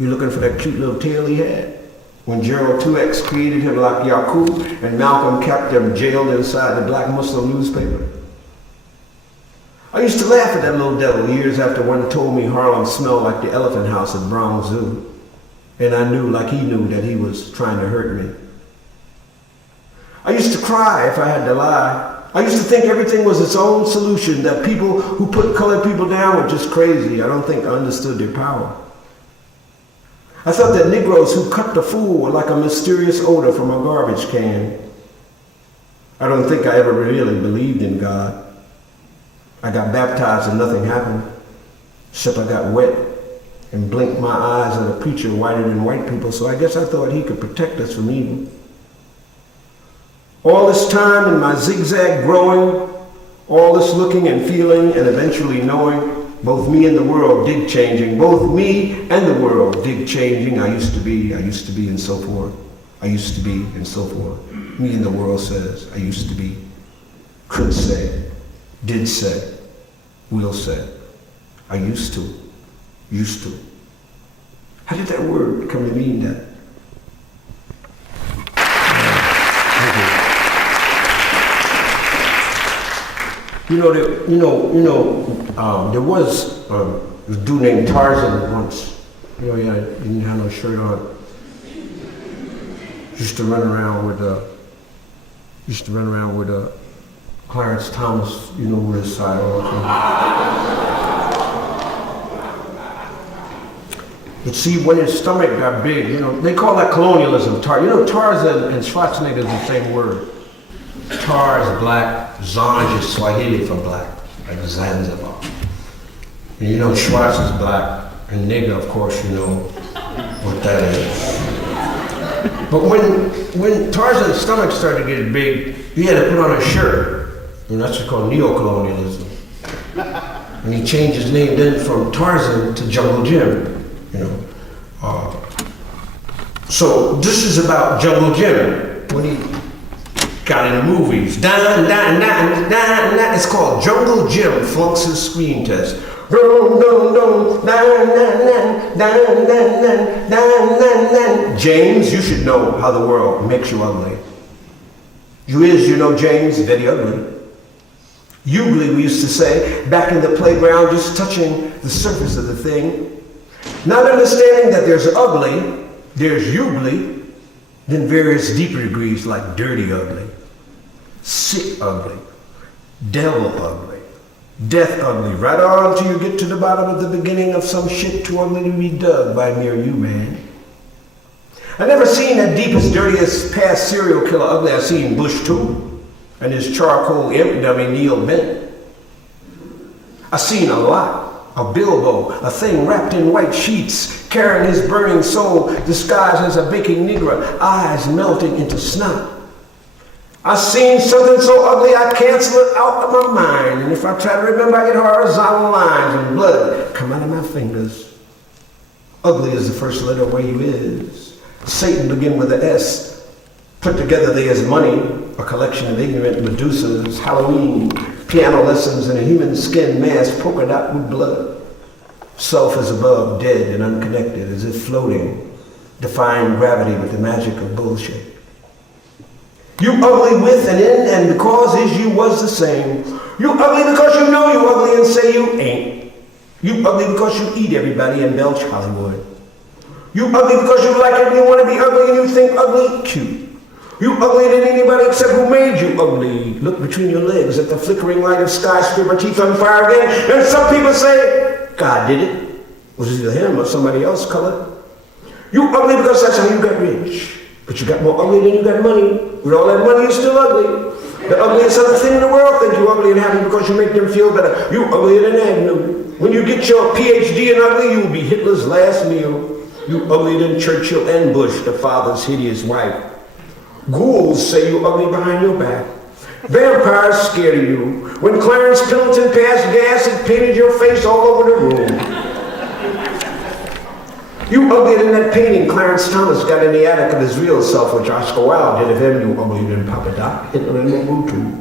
You're looking for that cute little tail he had. When Gerald 2X created him like Yaqub and Malcolm kept them jailed inside the Black Muslim newspaper. I used to laugh at that little devil years after one told me Harlem smelled like the elephant house at Brown Zoo. And I knew, like he knew, that he was trying to hurt me. I used to cry if I had to lie. I used to think everything was its own solution, that people who put colored people down were just crazy. I don't think I understood their power. I thought that Negroes who cut the fool were like a mysterious odor from a garbage can. I don't think I ever really believed in God. I got baptized and nothing happened, except I got wet and blinked my eyes at a preacher whiter than white people, so I guess I thought he could protect us from evil. All this time in my zigzag growing, all this looking and feeling and eventually knowing, both me and the world dig changing, both me and the world dig changing. I used to be, and so forth. I used to be, and so forth. Me and the world says, I used to be, could say, did say, will say. I used to. How did that word come to mean that? There was a dude named Tarzan once. He didn't have no shirt on. Used to run around with Clarence Thomas, where his side off. But see, when his stomach got big, they call that colonialism. Tarzan and Schwarzenegger is the same word. Tar is black, Zanj is Swahili for black, like Zanzibar. And Schwarz is black, and nigger, of course, you know what that is. But when Tarzan's stomach started getting big, he had to put on a shirt, and that's what's called neo-colonialism. And he changed his name then from Tarzan to Jungle Jim. So this is about Jungle Jim when he got in the movies. It's called Jungle Jim flunks his screen test. James, you should know how the world makes you ugly. James, very ugly. Ugly, we used to say, back in the playground, just touching the surface of the thing. Not understanding that there's ugly, there's ugly, then various deeper degrees like dirty ugly, sick ugly, devil ugly, death ugly, right on till you get to the bottom of the beginning of some shit too ugly to be dug by mere you, man. I never seen that deepest, dirtiest past serial killer ugly. I seen Bush too, and his charcoal imp dummy Neil Bennett. I seen a lot. A Bilbo, a thing wrapped in white sheets, carrying his burning soul, disguised as a baking Negro, eyes melting into snot. I seen something so ugly I cancel it out of my mind, and if I try to remember, I get horizontal lines and blood come out of my fingers. Ugly is the first letter where you is. Satan begin with a S. Put together there is money, a collection of ignorant Medusas, Halloween, piano lessons in a human skin mask polka dot with blood. Self is above, dead and unconnected, as if floating, defying gravity with the magic of bullshit. You ugly with and in, and because is you was the same. You ugly because you know you ugly and say you ain't. You ugly because you eat everybody and belch Hollywood. You ugly because you like it and you want to be ugly and you think ugly cute. You uglier than anybody except who made you ugly. Look between your legs at the flickering light of skyscraper teeth on fire again. And some people say, God did it. Was it either him or somebody else colored? You ugly because that's how you got rich. But you got more ugly than you got money. With all that money, you're still ugly. The ugliest other thing in the world think you ugly and happy because you make them feel better. You uglier than Agnew. When you get your PhD in ugly, you will be Hitler's last meal. You uglier than Churchill and Bush, the father's hideous wife. Ghouls say you ugly behind your back. Vampires scared of you. When Clarence Pendleton passed gas, it painted your face all over the room. You uglier than that painting Clarence Thomas got in the attic of his real self, which Oscar Wilde did of him. You uglier than Papa Doc, Hitler and Mobutu.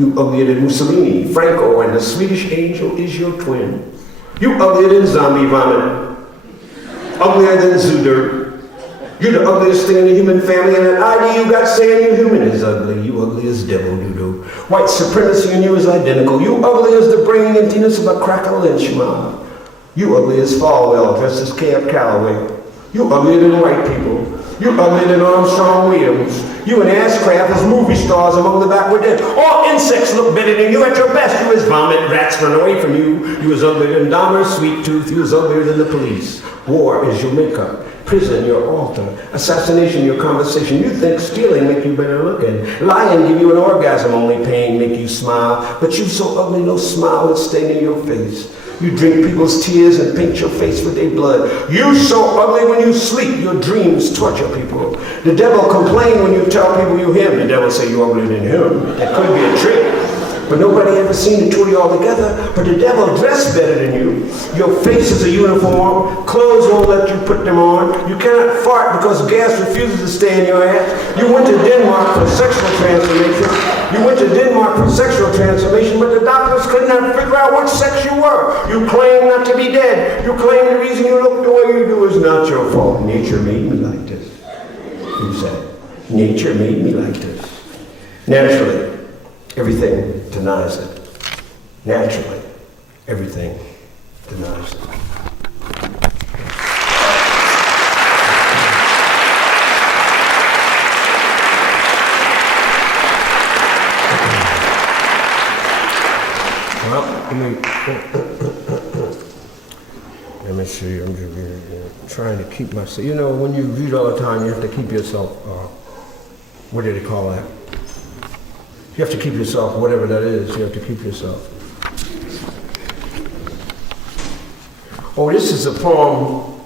You uglier than Mussolini, Franco, and the Swedish angel is your twin. You uglier than zombie vomit. Uglier than Zuder. You're the ugliest thing in the human family, and that ID you got saying you're human is ugly. You ugly as devil doo-doo. White supremacy in you is identical. You ugly as the brain emptiness of a cracker lynch mob. You ugly as Falwell dressed as Camp Calloway. You uglier than white people. You uglier than Armstrong Williams. You and Ashcraft as movie stars among the backward dead. All insects look better than you at your best. You as vomit, rats run away from you. You as uglier than Dahmer, Sweet Tooth. You as uglier than the police. War is your makeup. Prison, your altar. Assassination, your conversation. You think stealing make you better looking. Lying give you an orgasm, only pain make you smile. But you so ugly, no smile would stain in your face. You drink people's tears and paint your face with their blood. You so ugly when you sleep, your dreams torture people. The devil complain when you tell people you him. The devil say you uglier than him. That could be a trick. But nobody ever seen the two of you all together. But the devil dressed better than you. Your face is a uniform. Clothes won't let you put them on. You cannot fart because gas refuses to stay in your ass. You went to Denmark for sexual transformation. But the doctors could not figure out what sex you were. You claim not to be dead. You claim the reason you look the way you do is not your fault. Nature made me like this. You said, nature made me like this. Naturally, everything denies it. Naturally, everything denies it. Well, let me see. I'm just trying to keep myself. You know, when you read all the time, you have to keep yourself. What do they call that? You have to keep yourself, whatever that is. You have to keep yourself. Oh, this is a poem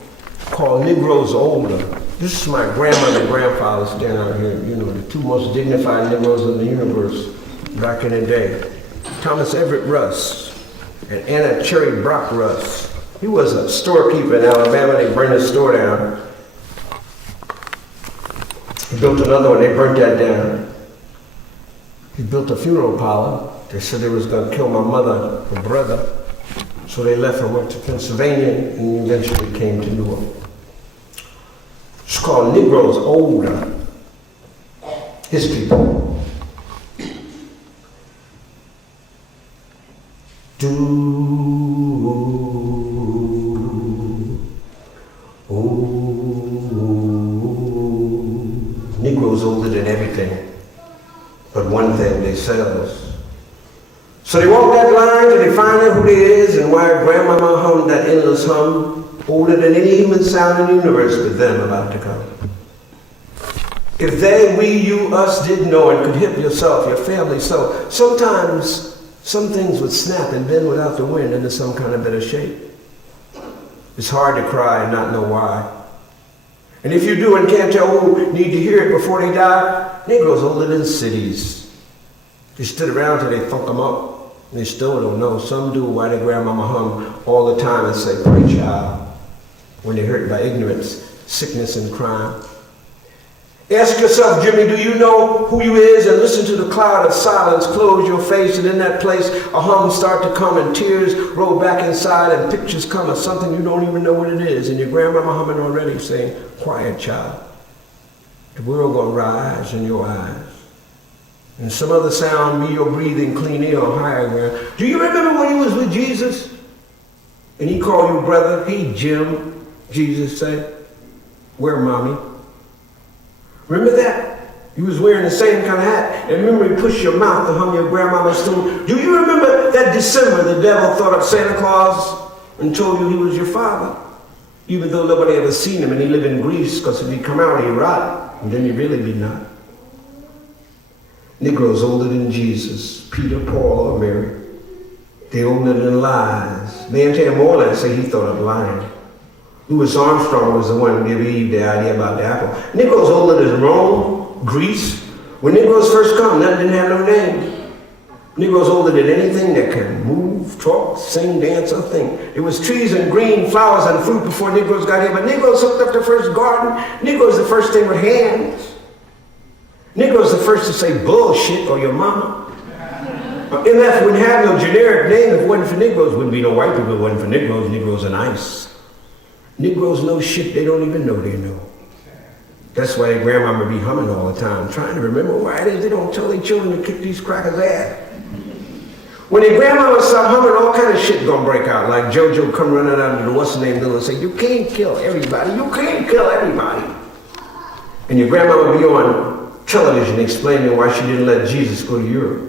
called Negroes Older. This is my grandmother and grandfather standing out here. You know, the two most dignified Negroes in the universe back in the day. Thomas Everett Russ and Anna Cherry Brock Russ. He was a storekeeper in Alabama. They burned his store down. He built another one. They burnt that down. He built a funeral parlor. They said they was going to kill my mother and brother. So they left and went to Pennsylvania and eventually came to Newark. It's called Negroes Older. His people. Negroes older than everything, but one thing, they sells. So they walk that line till they find out who they is and why grandmama hummed that endless hum, older than any human sound in the universe, but them about to come. If they, we, you, us didn't know and could hip yourself, your family, so sometimes some things would snap and bend without the wind into some kind of better shape. It's hard to cry and not know why. And if you do and can't tell who need to hear it before they die, Negroes older than cities. They stood around till they funk them up. And they still don't know. Some do why their grandmama hum all the time and say, pray child, when they're hurt by ignorance, sickness, and crime. Ask yourself, Jimmy, do you know who you is? And listen to the cloud of silence close your face, and in that place a hum start to come and tears roll back inside and pictures come of something you don't even know what it is. And your grandmama humming already saying, quiet child, the world gonna rise in your eyes. And some other sound, me your breathing clean air on higher ground. Do you remember when you was with Jesus? And he called you brother, he Jim, Jesus said, where mommy? Remember that? You was wearing the same kind of hat. And remember he pushed your mouth to hum your grandmama's tune. Do you remember that December the devil thought up Santa Claus and told you he was your father? Even though nobody ever seen him and he lived in Greece, because if he come out he'd rot, and then he'd really be not. Negroes older than Jesus, Peter, Paul, or Mary. They older than lies. Man tell more than say he thought of lying. Louis Armstrong was the one who gave Eve the idea about the apple. Negroes older than Rome, Greece. When Negroes first come, nothing didn't have no name. Negroes older than anything that can move, talk, sing, dance, or think. There was trees and green flowers and fruit before Negroes got here, but Negroes hooked up the first garden. Negroes the first thing with hands. Negroes the first to say bullshit or your mama. MF wouldn't have no generic name if it wasn't for Negroes. Wouldn't be no white people if it wasn't for Negroes. Negroes are nice. Negroes know shit they don't even know they know. That's why their grandmama be humming all the time, trying to remember why it is they don't tell their children to kick these crackers' ass. When their grandmama start humming, all kind of shit gonna break out. Like JoJo come running out of the what's the name little and say, you can't kill everybody, you can't kill everybody. And your grandmama be on television explaining why she didn't let Jesus go to Europe.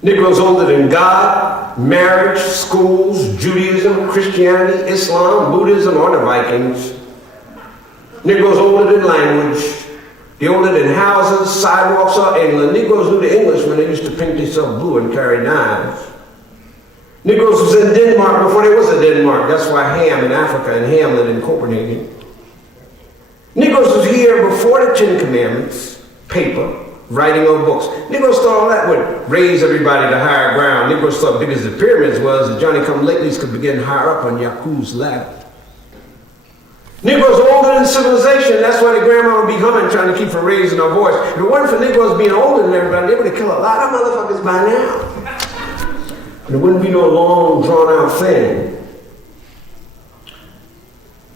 Negroes older than God, marriage, schools, Judaism, Christianity, Islam, Buddhism, or the Vikings. Negroes older than language. They older than houses, sidewalks, or England. Negroes knew the English when they used to paint themselves blue and carry knives. Negroes was in Denmark before there was a Denmark. That's why Ham in Africa and Hamlet in Copenhagen. Negroes was here before the Ten Commandments, paper, writing on books. Negroes thought all that would raise everybody to higher ground. Negroes thought big as the pyramids was, the Johnny-come-latelys could begin higher up on Yaku's ladder. Negroes older than civilization. That's why the grandma would be humming, trying to keep from raising her voice. If it weren't for Negroes being older than everybody, they would have killed a lot of motherfuckers by now. And it wouldn't be no long, drawn-out thing.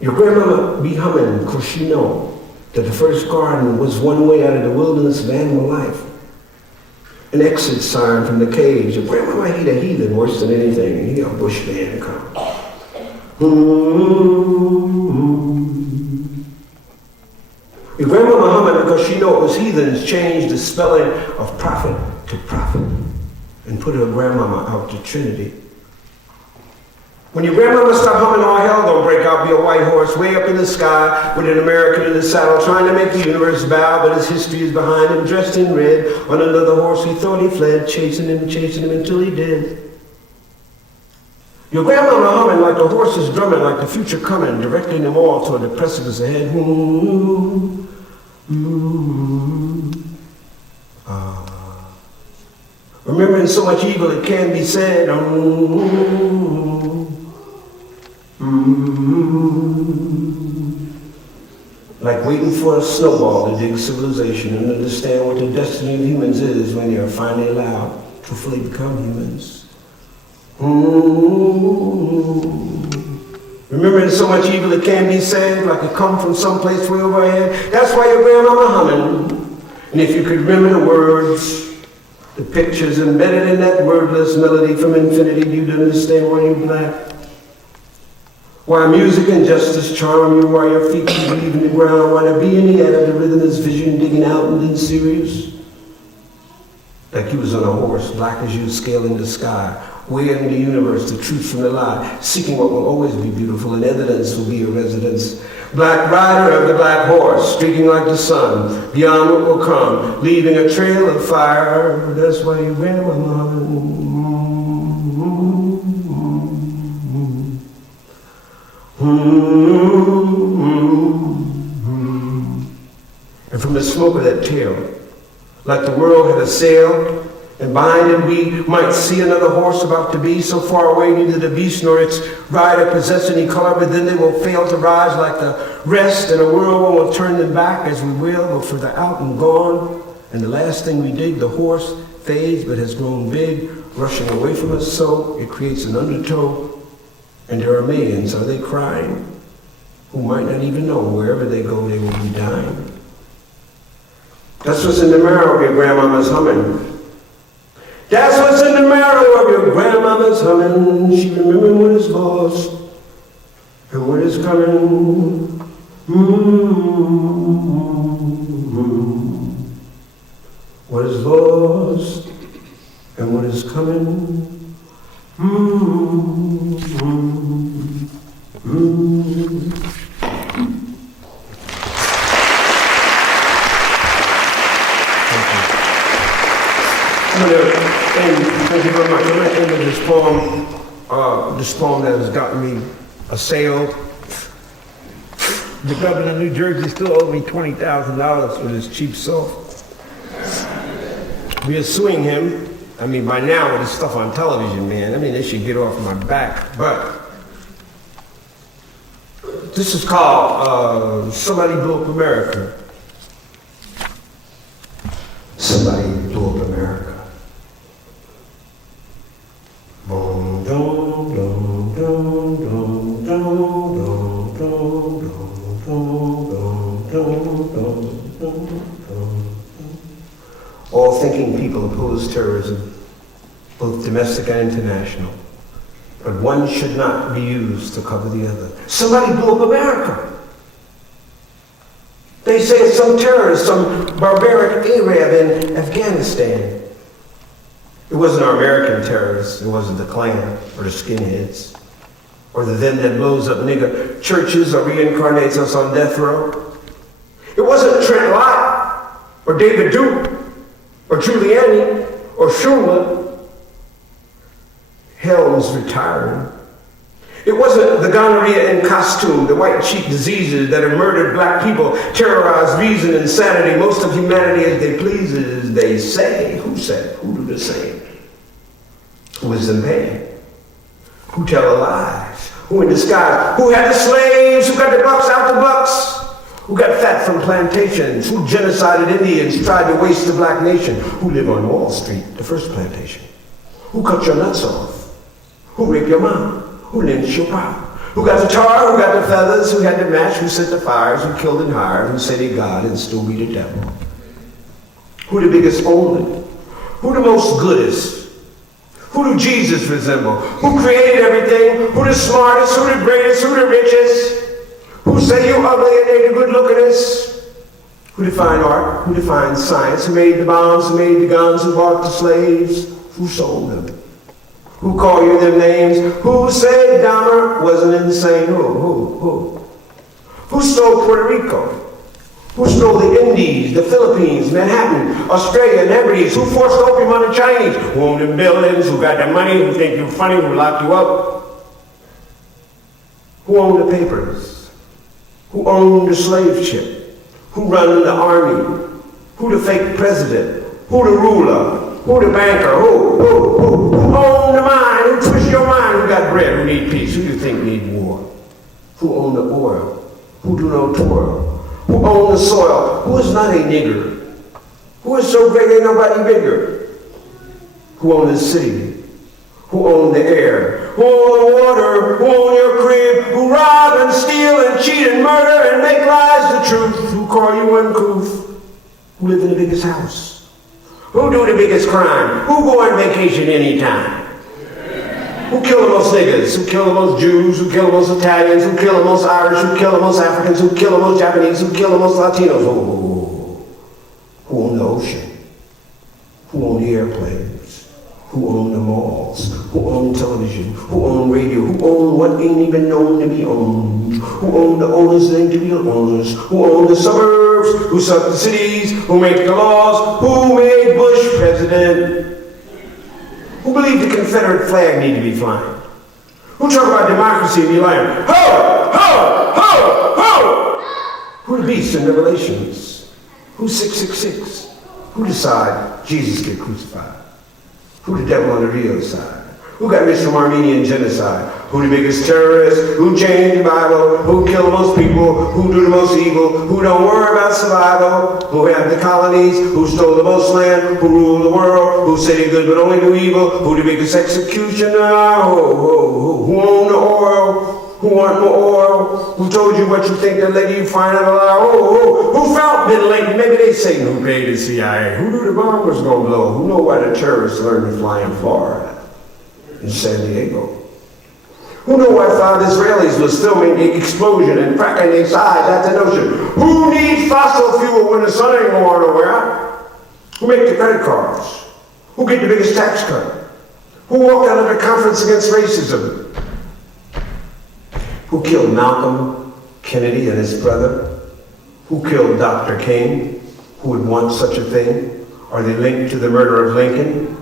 Your grandmama be humming, 'cause she know that the first garden was one way out of the wilderness of animal life. An exit sign from the cage. Your grandmama hate a heathen worse than anything, and hear a bushman come. Your grandmama humming because she know it was heathens changed the spelling of prophet to prophet and put her grandmama out to Trinity. When your grandmama stop humming, all hell gonna break out, be a white horse way up in the sky with an American in the saddle trying to make the universe bow, but his history is behind him, dressed in red. On another horse he thought he fled, chasing him until he did. Your grandmama humming like the horses drumming, like the future coming, directing them all toward the precipice ahead. Remembering so much evil it can be said. Like waiting for a snowball to dig civilization and understand what the destiny of humans is when they are finally allowed to fully become humans. Remembering so much evil it can be said, like it come from someplace way overhead. That's why your grandmama humming. And if you could remember the words, the pictures embedded in that wordless melody from infinity, you'd understand why you're black. Why music and justice charm you, why your feet keep leaving the ground, why the bee in the air, the rhythm is vision digging out and then serious. Like you was on a horse, black as you, scaling the sky, weighing the universe, the truth from the lie, seeking what will always be beautiful, and evidence will be your residence. Black rider of the black horse, streaking like the sun, beyond what will come, leaving a trail of fire. That's why you wear my mother. And from the smoke of that tail, like the world had a sail, and behind it we might see another horse about to be so far away, neither the beast nor its rider possess any color, but then they will fail to rise like the rest, and the world will turn them back as we will, but further out and gone. And the last thing we dig, the horse fades but has grown big, rushing away from us, so it creates an undertow. And there are millions, are they crying, who might not even know wherever they go they will be dying. That's what's in the marrow of your grandmama's humming. That's what's in the marrow of your grandmama's humming. She remembered what is lost and what is coming. What is lost and what is coming. Thank you very much. I'm going to end with this poem that has gotten me assailed. The governor of New Jersey still owed me $20,000 for this cheap soap. We are suing him. I mean, by now with this stuff on television, man, I mean, they should get off my back. But this is called Somebody Blew Up America. Somebody blew up America. Boom, dum, dum, dum, dum, dum, dum, dum, dum, dum. All thinking people oppose terrorism, both domestic and international. But one should not be used to cover the other. Somebody blew up America. They say it's some terrorist, some barbaric Arab in Afghanistan. It wasn't our American terrorists. It wasn't the Klan or the skinheads or the them that blows up nigger churches or reincarnates us on death row. It wasn't Trent Lott or David Duke or Giuliani or Schumer. Helms retiring. It wasn't the gonorrhea in costume, the white cheek diseases that have murdered black people, terrorized reason and sanity, most of humanity as they please, as they say. Who said? Who do the same? Who is in pain? Who tell lies? Who in disguise? Who had the slaves? Who got the bucks out the bucks? Who got fat from plantations? Who genocided Indians, tried to waste the black nation? Who lived on Wall Street, the first plantation? Who cut your nuts off? Who raped your mom? Who lynched your pop? Who got the tar? Who got the feathers? Who had the match? Who set the fires? Who killed and hired? Who said he God and still be the devil? Who the biggest only? Who the most goodest? Who do Jesus resemble? Who created everything? Who the smartest? Who the greatest? Who the richest? Who say you ugly and they the good lookingest? Who defined art? Who defined science? Who made the bombs? Who made the guns? Who bought the slaves? Who sold them? Who call you them names? Who said Dahmer wasn't insane? Who stole Puerto Rico? Who stole the Indies, the Philippines, Manhattan, Australia, and Hebrides? Who forced opium on the Chinese? Who owned the buildings? Who got the money? Who think you're funny? Who locked you up? Who owned the papers? Who owned the slave ship? Who run the army? Who the fake president? Who the ruler? Who the banker? Who owned the mine? Who twist your mind? Who got bread? Who need peace? Who you think need war? Who owned the oil? Who do no toil? Who owned the soil? Who is not a nigger? Who is so great ain't nobody bigger? Who owned the city? Who owned the air? Who owned the water? Who owned your crib? Who rob and steal and cheat and murder and make lies the truth? Who call you uncouth? Who live in the biggest house? Who do the biggest crime? Who go on vacation anytime? Who kill the most niggas? Who kill the most Jews? Who kill the most Italians? Who kill the most Irish? Who kill the most Africans? Who kill the most Japanese? Who kill the most Latinos? Who own the ocean? Who own the airplanes? Who own the malls? Who own television? Who own radio? Who own what ain't even known to be owned? Who own the owners that ain't to be the owners? Who own the suburbs? Who suck the cities? Who make the laws? Who made Bush president? Who believed the Confederate flag needed to be flying? Who talk about democracy and be lying? Ho! Ho! Ho! Ho! Who the beast in Revelations? Who's 666? Who decide Jesus get crucified? Who the devil on the real side? Who got rich from Armenian genocide? Who the biggest terrorist? Who changed the Bible? Who killed the most people? Who do the most evil? Who don't worry about survival? Who have the colonies? Who stole the most land? Who rule the world? Who say they're good but only do evil? Who the biggest executioner? Who own the oil? Who want more oil? Who told you what you think that let you find out a lie? Who felt ventilated? Maybe they say who paid the CIA. Who knew the bomb was going to blow? Who know why the terrorists learned to fly in Florida? In San Diego. Who know why 5 Israelis was filming the explosion and cracking their sides at the ocean? Who needs fossil fuel when the sun ain't going nowhere? Who make the credit cards? Who get the biggest tax cut? Who walked out of the conference against racism? Who killed Malcolm Kennedy and his brother? Who killed Dr. King? Who would want such a thing? Are they linked to the murder of Lincoln?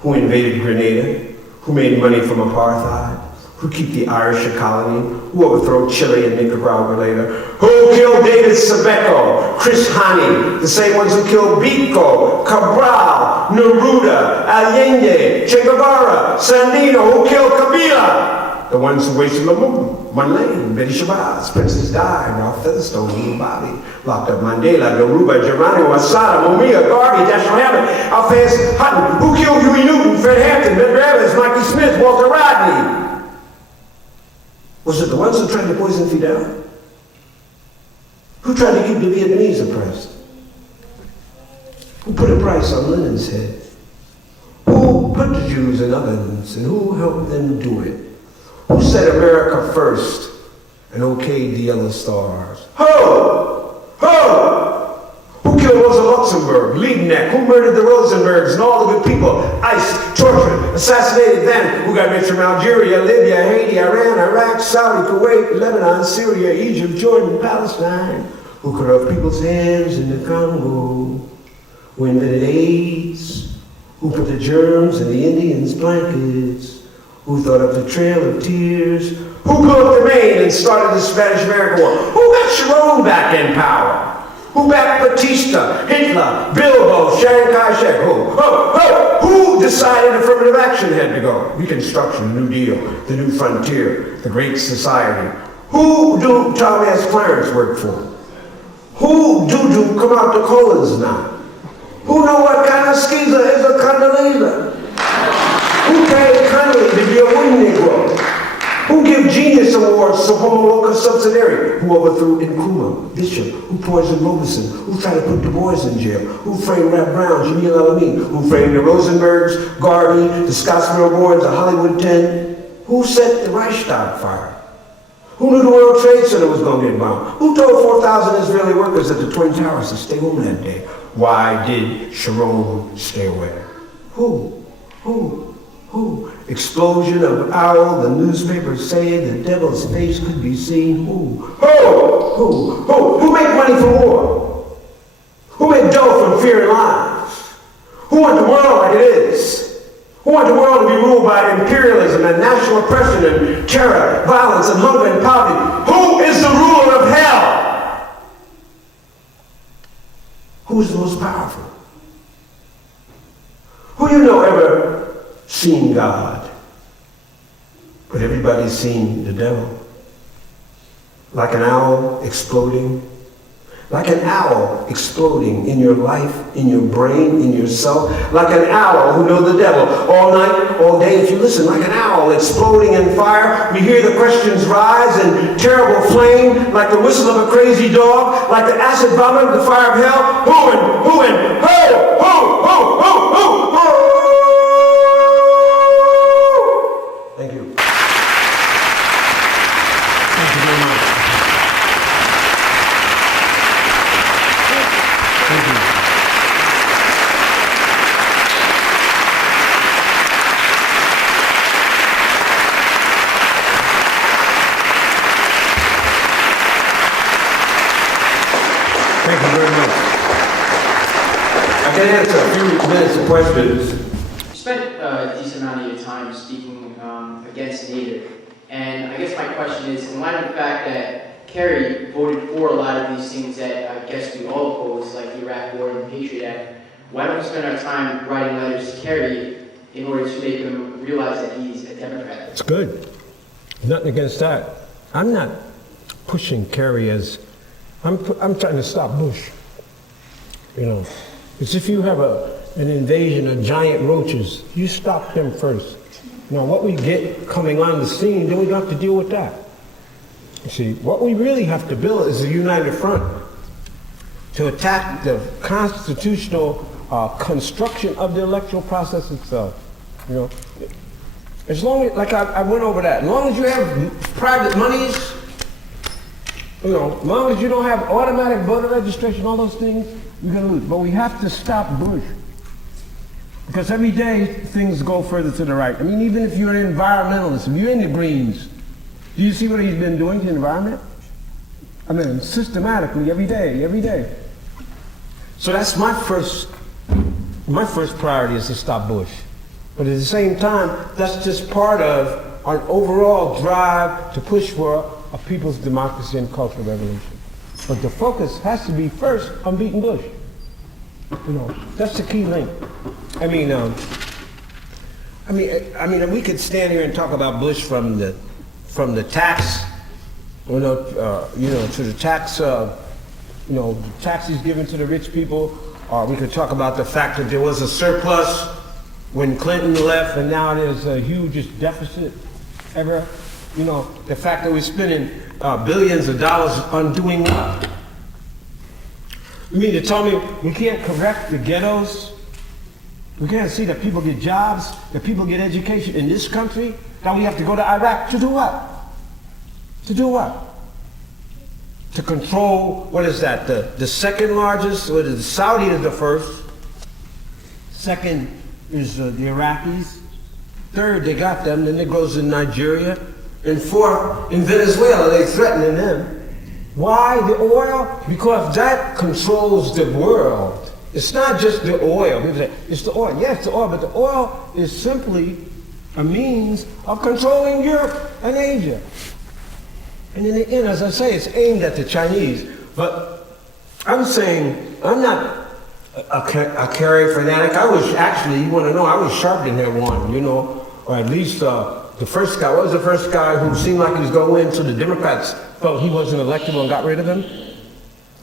Who invaded Grenada? Who made money from apartheid? Who keep the Irish a colony? Who overthrow Chile and Nicaragua later? Who killed David Sebeco, Chris Hani, the same ones who killed Biko, Cabral, Neruda, Allende, Che Guevara, Sandino? Who killed Kabila? The ones who wasted Lumumba, Marlene, Betty Shabazz, Princess Di, Ralph Featherstone, Little Bobby, locked up Mandela, Yoruba, Geronimo, Asada, Mumia, Garvey, Dashiell Hammond, Alpheus Hutton. Who killed Huey Newton, Fred Hampton, Medgar Evers, Mikey Smith, Walter Rodney? Was it the ones who tried to poison Fidel? Who tried to keep the Vietnamese oppressed? Who put a price on Lenin's head? Who put the Jews in ovens and who helped them do it? Who said America first and okayed the yellow stars? Ho! Ho! Who killed Rosa Luxemburg, Liebknecht? Who murdered the Rosenbergs and all the good people? ICE, tortured, assassinated them. Who got rich from Algeria, Libya, Haiti, Iran, Iraq, Saudi, Kuwait, Lebanon, Syria, Egypt, Jordan, Palestine. Who cut off people's hands in the Congo? Who invented AIDS? Who put the germs in the Indians' blankets? Who thought up the Trail of Tears? Who blew up the Maine and started the Spanish-American War? Who got Sharon back in power? Who backed Batista, Hitler, Bilbo, Chiang Kai-shek? Who decided affirmative action had to go? Reconstruction, New Deal, the New Frontier, the Great Society. Who do Thomas S. Clarence work for? Who do come out to Collins now? Who know what kind of skeezer is a Condoleezza? Who paid Connolly to be a wooden Negro? Who give genius awards to Homo locus subsidiary? Who overthrew Nkrumah, Bishop? Who poisoned Robeson? Who tried to put Du Bois in jail? Who framed Rap Brown, Jamil Alameen? Who framed the Rosenbergs, Garvey, the Scottsboro Boards, the Hollywood 10? Who set the Reichstag fire? Who knew the World Trade Center was going to get bombed? Who told 4,000 Israeli workers at the Twin Towers to stay home that day? Why did Sharon stay away? Who? Explosion of owl, the newspapers say the devil's face could be seen. Who make money from war? Who make dough from fear and lies? Who want the world like it is? Who want the world to be ruled by imperialism and national oppression and terror, violence and hunger and poverty? Who is the ruler of hell? Who is the most powerful? Who you know ever seen God? But everybody's seen the devil. Like an owl exploding. Like an owl exploding in your life, in your brain, in yourself. Like an owl who knows the devil all night, all day. If you listen, like an owl exploding in fire, we hear the questions rise in terrible flame, like the whistle of a crazy dog, like the acid vomit of the fire of hell. Who? Thank you. Thank you very much. Thank you. Thank you very much. I can answer a few minutes of questions. You spent a decent amount of your time speaking against Native, and I guess my question is, in light of the fact that Kerry voted for a lot of these things that I guess we all oppose, like the Iraq War and the Patriot Act, why don't we spend our time writing letters to Kerry in order to make him realize that he's a Democrat? It's good. Nothing against that. I'm not pushing Kerry as, I'm trying to stop Bush. You know, it's if you have an invasion of giant roaches, you stop them first. Now, what we get coming on the scene, then we have to deal with that. You see, what we really have to build is a united front to attack the constitutional construction of the electoral process itself. You know, as long as, like I went over that, as long as you have private monies, you know, as long as you don't have automatic voter registration, all those things, you're gonna lose. But we have to stop Bush. Because every day, things go further to the right. I mean, even if you're an environmentalist, if you're in the Greens, do you see what he's been doing to the environment? I mean, systematically, every day. So that's my first priority is to stop Bush. But at the same time, that's just part of our overall drive to push for a people's democracy and cultural revolution. But the focus has to be first on beating Bush. You know, that's the key link. I mean, we could stand here and talk about Bush from the tax, to the tax, the taxes given to the rich people, or we could talk about the fact that there was a surplus when Clinton left, and now there's a hugest deficit ever. You know, the fact that we're spending billions of dollars on doing what? You mean to tell me we can't correct the ghettos? We can't see that people get jobs, that people get education in this country? Now we have to go to Iraq to do what? To do what? To control, what is that, the second largest, what is it, Saudi is the first, second is the Iraqis. Third, they got them, the Negroes in Nigeria. And fourth, in Venezuela, they're threatening them. Why the oil? Because that controls the world. It's not just the oil. People say, it's the oil. Yes, the oil, but the oil is simply a means of controlling Europe and Asia. And in the end, as I say, it's aimed at the Chinese. But I'm saying, I'm not a Kerry fanatic. I was actually, you want to know, I was sharp in that one, you know, or at least the first guy. What was the first guy who seemed like he was going to win, so the Democrats felt he wasn't electable and got rid of him?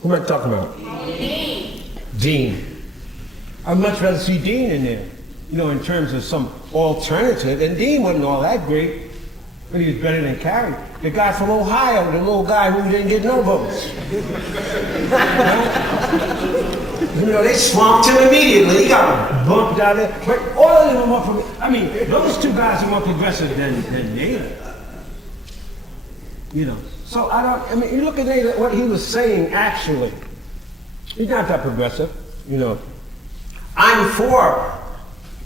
Who am I talking about? Dean. I'd much rather see Dean in there, you know, in terms of some alternative. And Dean wasn't all that great, but he was better than Kerry. The guy from Ohio, the little guy who didn't get no votes. You know, they swamped him immediately. He got bumped out there. But all of them are more those two guys are more progressive than Nader. You know, so you look at Nader, what he was saying actually. He's not that progressive, you know. I'm for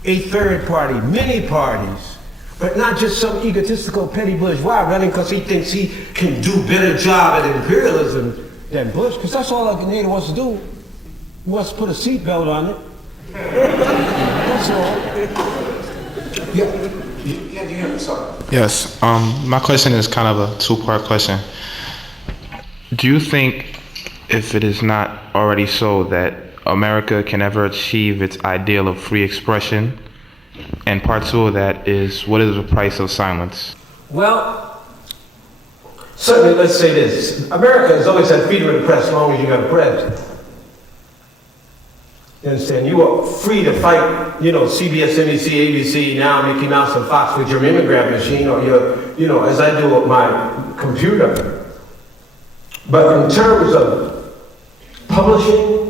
a third party, many parties, but not just some egotistical petty bourgeois running because he thinks he can do better job at imperialism than Bush, because that's all Nader wants to do. He wants to put a seatbelt on it. That's all. Yeah, sorry. Yes, my question is kind of a two-part question. Do you think, if it is not already so, that America can ever achieve its ideal of free expression? And part two of that is, what is the price of silence? Well, certainly let's say this. America has always had freedom of the press as long as you got a press. You understand? You are free to fight, you know, CBS, NBC, ABC, now Mickey Mouse and Fox with your mimeograph machine or your, you know, as I do with my computer. But in terms of publishing,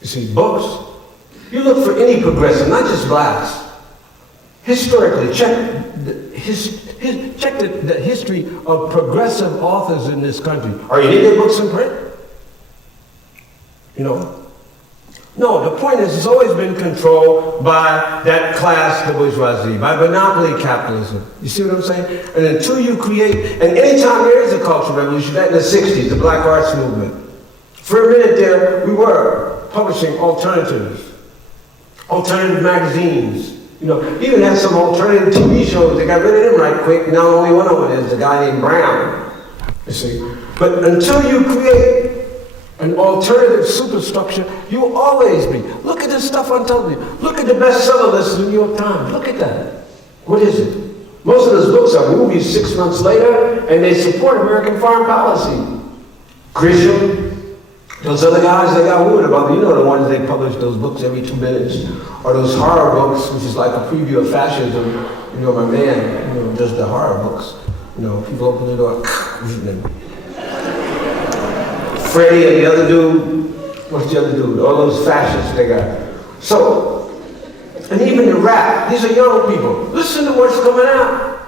you see, books, you look for any progressive, not just blacks. Historically, check the history of progressive authors in this country. Are any of their books in print? You know? No, the point is it's always been controlled by that class, the bourgeoisie, by monopoly capitalism. You see what I'm saying? And until you create, and anytime there is a cultural revolution, that in the 60s, the Black Arts Movement, for a minute there, we were publishing alternative magazines. You know, even had some alternative TV shows. They got rid of them right quick. Now only one of them is a guy named Brown. You see? But until you create an alternative superstructure, you will always be. Look at this stuff on television. Look at the bestseller list of the New York Times. Look at that. What is it? Most of those books are movies 6 months later, and they support American foreign policy. Grisham, those other guys, they got worried about, you know, the ones they publish those books every 2 minutes, or those horror books, which is like a preview of fascism. You know, my man, you know, does the horror books. You know, people open the door, reading them. Freddie and the other dude, what's the other dude? All those fascists they got. So, and even the rap, these are young people. Listen to what's coming out.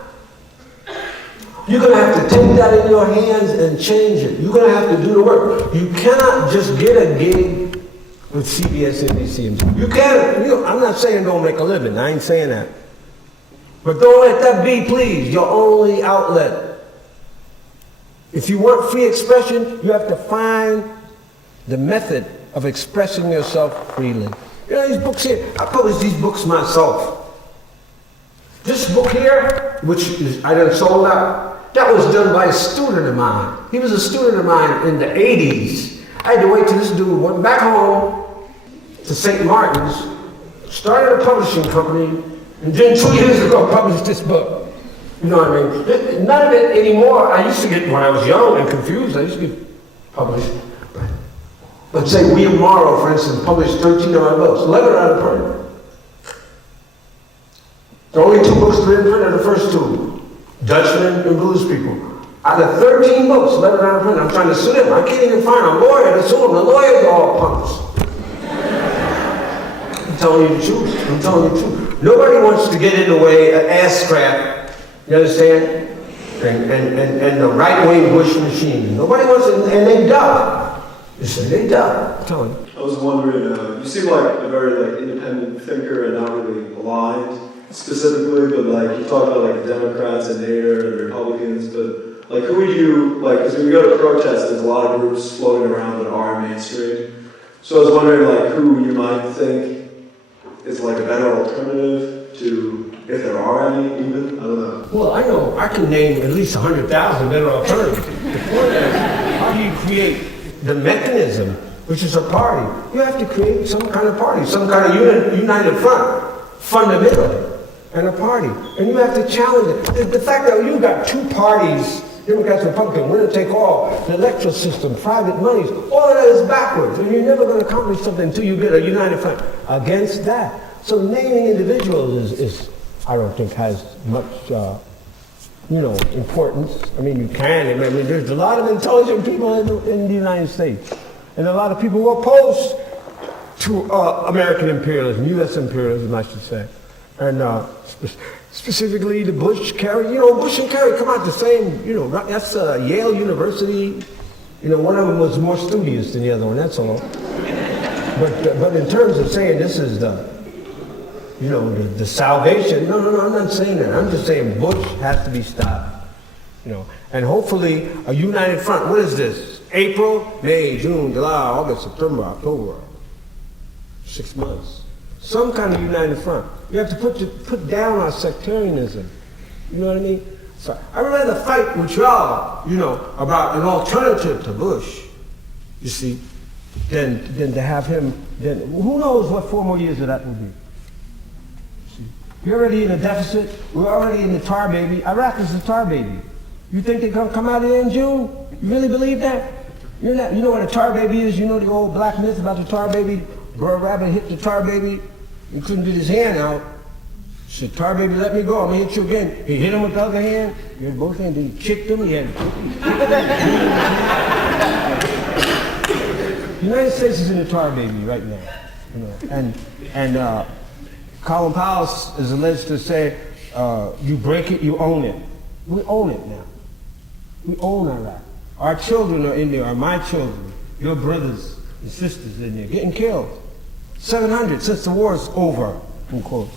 You're going to have to take that in your hands and change it. You're going to have to do the work. You cannot just get a gig with CBS, NBC. You can't. I'm not saying don't make a living. I ain't saying that. But don't let that be, please, your only outlet. If you want free expression, you have to find the method of expressing yourself freely. You know, these books here, I published these books myself. This book here, which I done sold out, that was done by a student of mine. He was a student of mine in the 80s. I had to wait till this dude went back home to St. Martin's, started a publishing company, and then 2 years ago published this book. You know what I mean? None of it anymore. I used to get, when I was young and confused, I used to get published. But say William Morrow, for instance, published 13 of my books, 11 out of print. The only 2 books that are in print are the first 2, Dutchman and Blues People. Out of 13 books, 11 out of print. I'm trying to sue them. I can't even find a lawyer to sue them. The lawyers are all punks. I'm telling you the truth. I'm telling you the truth. Nobody wants to get in the way of ass scrap. You understand? And the right-wing Bush machine. Nobody wants to, and they duck. They done. I'm telling you. I was wondering, you seem like a very independent thinker and not really aligned specifically, but you talk about the Democrats and Nader and the Republicans, but who would you because when you go to protests, there's a lot of groups floating around that are mainstream. So I was wondering who you might think is a better alternative to, if there are any even, I don't know. Well, I know I can name at least 100,000 better alternatives. The point is, how do you create the mechanism, which is a party? You have to create some kind of party, some kind of united front, fundamentally, and a party. And you have to challenge it. The fact that you got two parties, Democrats and Republicans, winner take all, the electoral system, private monies, all of that is backwards. And you're never going to accomplish something until you get a united front against that. So naming individuals is I don't think has much, importance. I mean, you can. I mean, there's a lot of intelligent people in the United States, and a lot of people who are opposed to American imperialism, U.S. imperialism, I should say, and specifically the Bush, Kerry. Bush and Kerry come out the same. That's Yale University. One of them was more studious than the other one. That's all. But in terms of saying this is the salvation. No, I'm not saying that. I'm just saying Bush has to be stopped. And hopefully a united front. What is this? April, May, June, July, August, September, October. 6 months. Some kind of united front. You have to put down our sectarianism. You know what I mean? So I'd rather fight with y'all, about an alternative to Bush, you see, than to have him. Then who knows what 4 more years of that will be. You're already in a deficit. We're already in the tar baby. Iraq is the tar baby. You think they're going to come out of there in June? You really believe that? You know what a tar baby is? You know the old black myth about the tar baby? Brer Rabbit hit the tar baby. He couldn't get his hand out. He said, tar baby, let me go. I'm going to hit you again. He hit him with the other hand. He had both hands. He kicked him. He had the United States is in the tar baby right now. And Colin Powell is alleged to say, you break it, you own it. We own it now. We own Iraq. Our children are in there, are my children, your brothers and sisters in there, getting killed. 700 since the war's over, in quotes.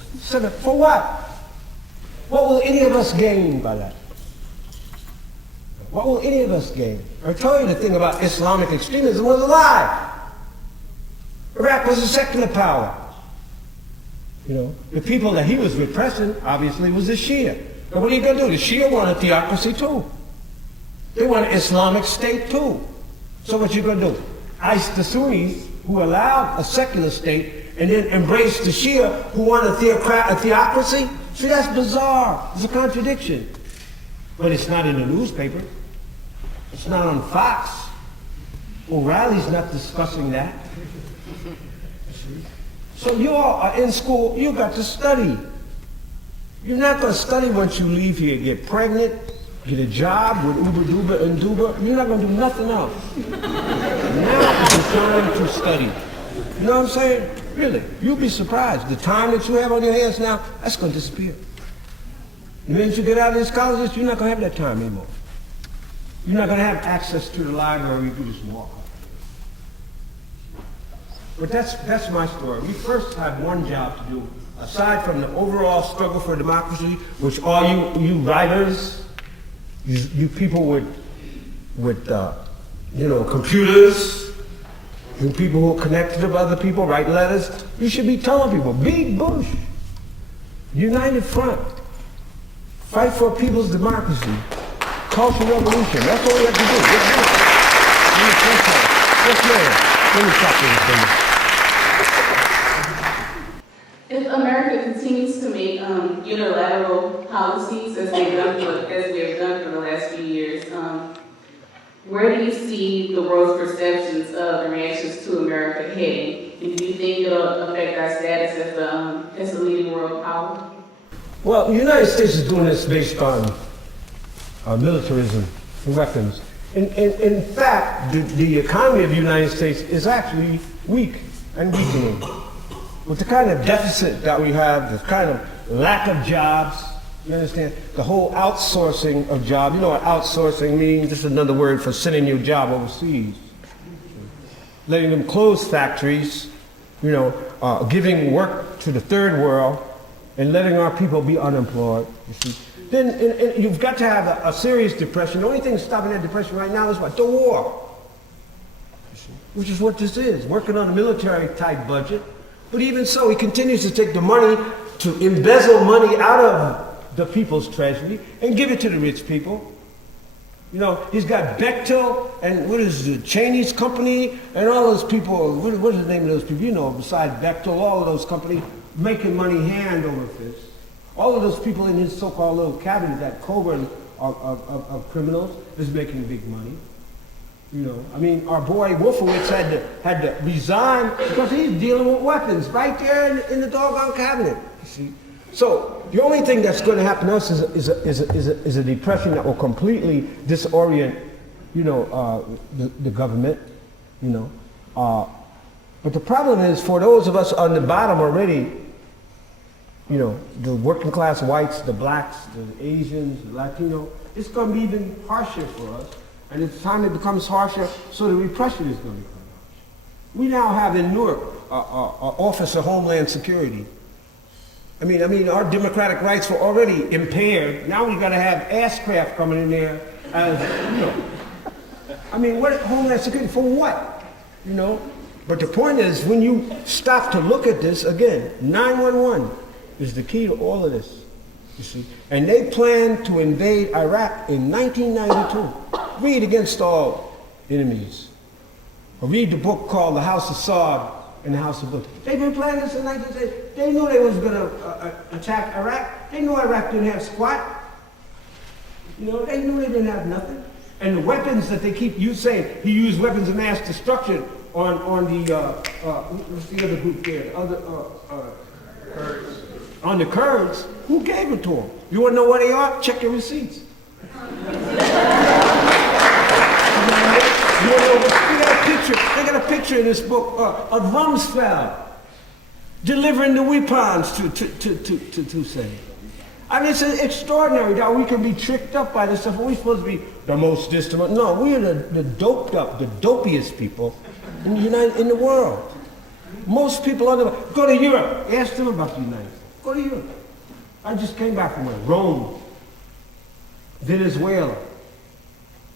For what? What will any of us gain by that? What will any of us gain? I told you the thing about Islamic extremism was a lie. Iraq was a secular power. The people that he was repressing, obviously, was the Shia. But what are you going to do? The Shia want a theocracy, too. They want an Islamic state, too. So what you going to do? Ice the Sunnis, who allowed a secular state, and then embrace the Shia, who want a theocracy? See, that's bizarre. It's a contradiction. But it's not in the newspaper. It's not on Fox. O'Reilly's not discussing that. So you all are in school, you got to study. You're not going to study once you leave here, get pregnant, get a job with Uber, Duber, and Duber. You're not going to do nothing else. Now is the time to study. You know what I'm saying? Really, you'll be surprised. The time that you have on your hands now, that's going to disappear. The minute you get out of these colleges, you're not going to have that time anymore. You're not going to have access to the library, you can just walk. But that's my story. We first have one job to do. Aside from the overall struggle for democracy, which all you writers, you people with computers, you people who are connected to other people, write letters, you should be telling people, beat Bush, united front, fight for people's democracy, cultural revolution. That's all we have to do. Yes, ma'am. Let me stop this. If America continues to make unilateral policies as we have done for the last few years, where do you see the world's perceptions of and reactions to America heading? And do you think it'll affect our status as a leading world power? Well, the United States is doing this based on militarism and weapons. In fact, the economy of the United States is actually weak and weakening. With the kind of deficit that we have, the kind of lack of jobs, you understand? The whole outsourcing of jobs. You know what outsourcing means? Just another word for sending your job overseas. letting them close factories, giving work to the third world, and letting our people be unemployed, you see. Then and you've got to have a serious depression. The only thing stopping that depression right now is what? The war. You see? Which is what this is, working on a military-type budget. But even so, he continues to take the money, to embezzle money out of the people's treasury and give it to the rich people. He's got Bechtel and what is the Chinese company and all those people, what is the name of those people? Besides Bechtel, all of those companies making money hand over fist. All of those people in his so-called little cabinet, that covert of criminals, is making big money. Our boy Wolfowitz had to resign because he's dealing with weapons right there in the doggone cabinet. You see, so the only thing that's going to happen to us is a depression that will completely disorient, the government. But the problem is for those of us on the bottom already. The working class whites, the blacks, the Asians, the Latino, it's going to be even harsher for us. And it's time it becomes harsher, so the repression is going to become harsher. We now have in Newark an Office of Homeland Security. Our democratic rights were already impaired. Now we've got to have ass-craft coming in there as, what Homeland Security, for what? But the point is, when you stop to look at this, again, 911, is the key to all of this, you see. And they planned to invade Iraq in 1992. Read Against All Enemies. Or read the book called The House of Saud and the House of Bush. They've been planning this in 1960. They knew they was going to attack Iraq. They knew Iraq didn't have squat. They knew they didn't have nothing. And the weapons that they keep saying, he used weapons of mass destruction on the, what's the other group there? Kurds. On the Kurds, who gave it to them? You want to know where they are? Check your receipts. They got a picture in this book of Rumsfeld delivering the weapons to Hussein. It's extraordinary that we can be tricked up by this stuff. Are we supposed to be the most distant? No, we are the doped up, the dopiest people in the world. Most people go to Europe. Ask them about the United States. Go to Europe. I just came back from Rome, Venezuela,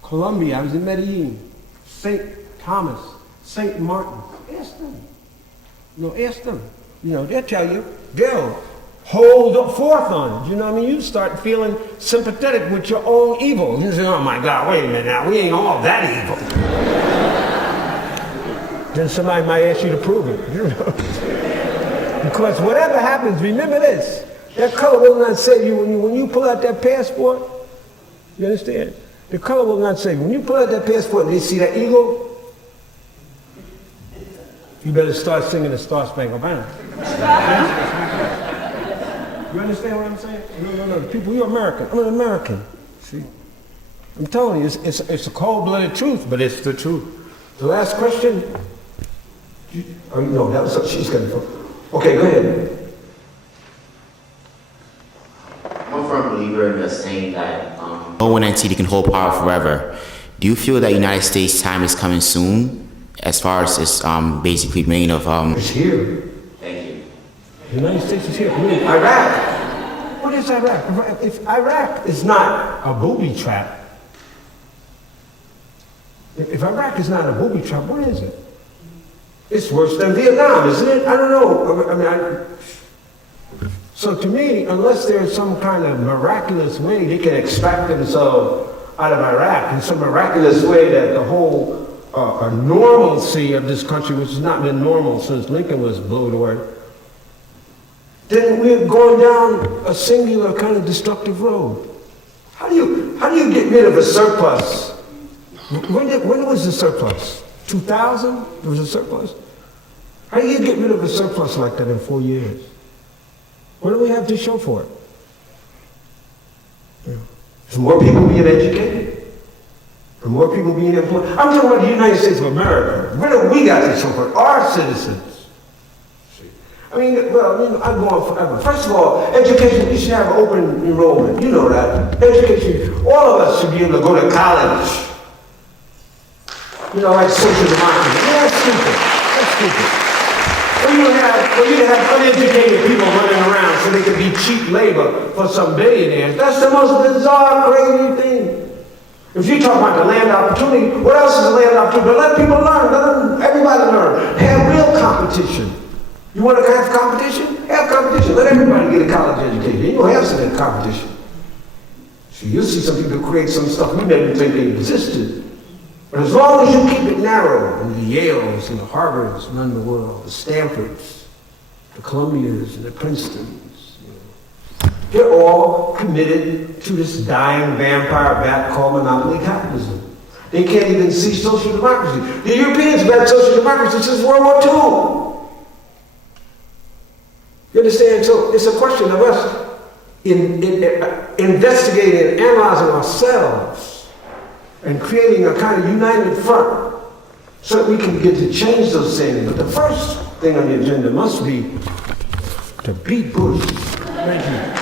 Colombia. I was in Medellin, St. Thomas, St. Martin. Ask them. Ask them. They'll tell you. They'll hold up forth on it. You start feeling sympathetic with your own evil. You say, oh my God, wait a minute now. We ain't all that evil. Then somebody might ask you to prove it. Because whatever happens, remember this. That color will not save you when you pull out that passport. You understand? The color will not save you. When you pull out that passport and they see that eagle, you better start singing the Star Spangled Banner. You understand what I'm saying? No. People, you're American. I'm an American. See? I'm telling you, it's a cold-blooded truth, but it's the truth. The last question. No, that was what she's going to. Okay, go ahead. I'm a firm believer in the saying that no one entity can hold power forever. Do you feel that United States time is coming soon, as far as this basically reign of It's here. Thank you. The United States is here. Iraq. What is Iraq? If Iraq is not a booby trap, if Iraq is not a booby trap, what is it? It's worse than Vietnam, isn't it? I don't know. So to me, unless there's some kind of miraculous way they can extract themselves out of Iraq, in some miraculous way that the whole normalcy of this country, which has not been normal since Lincoln was blown away, then we're going down a singular kind of destructive road. How do you get rid of a surplus? When was the surplus? 2000? There was a surplus? How do you get rid of a surplus like that in 4 years? What do we have to show for it? Yeah. More people being educated? More people being employed? I'm talking about the United States of America. What do we got to show for it? Our citizens. I'm going forever. First of all, education, we should have open enrollment. You know that. Education, all of us should be able to go to college. You know, like social democracy. Yeah, that's stupid. That's stupid. For you to have uneducated people running around so they can be cheap labor for some billionaires, that's the most bizarre, crazy thing. If you talk about the land opportunity, what else is the land opportunity? Let people learn, let everybody learn. Have real competition. You want to have competition? Have competition. Let everybody get a college education. You don't have some competition. So you'll see some people create some stuff we never think they existed. But as long as you keep it narrow, and the Yales and the Harvards run the world, the Stanfords, the Columbias and the Princetons, they're all committed to this dying vampire bat called monopoly capitalism. They can't even see social democracy. The Europeans have had social democracy since World War II. You understand? So it's a question of us investigating and analyzing ourselves and creating a kind of united front so that we can begin to change those things. But the first thing on the agenda must be to beat Bush. Thank you.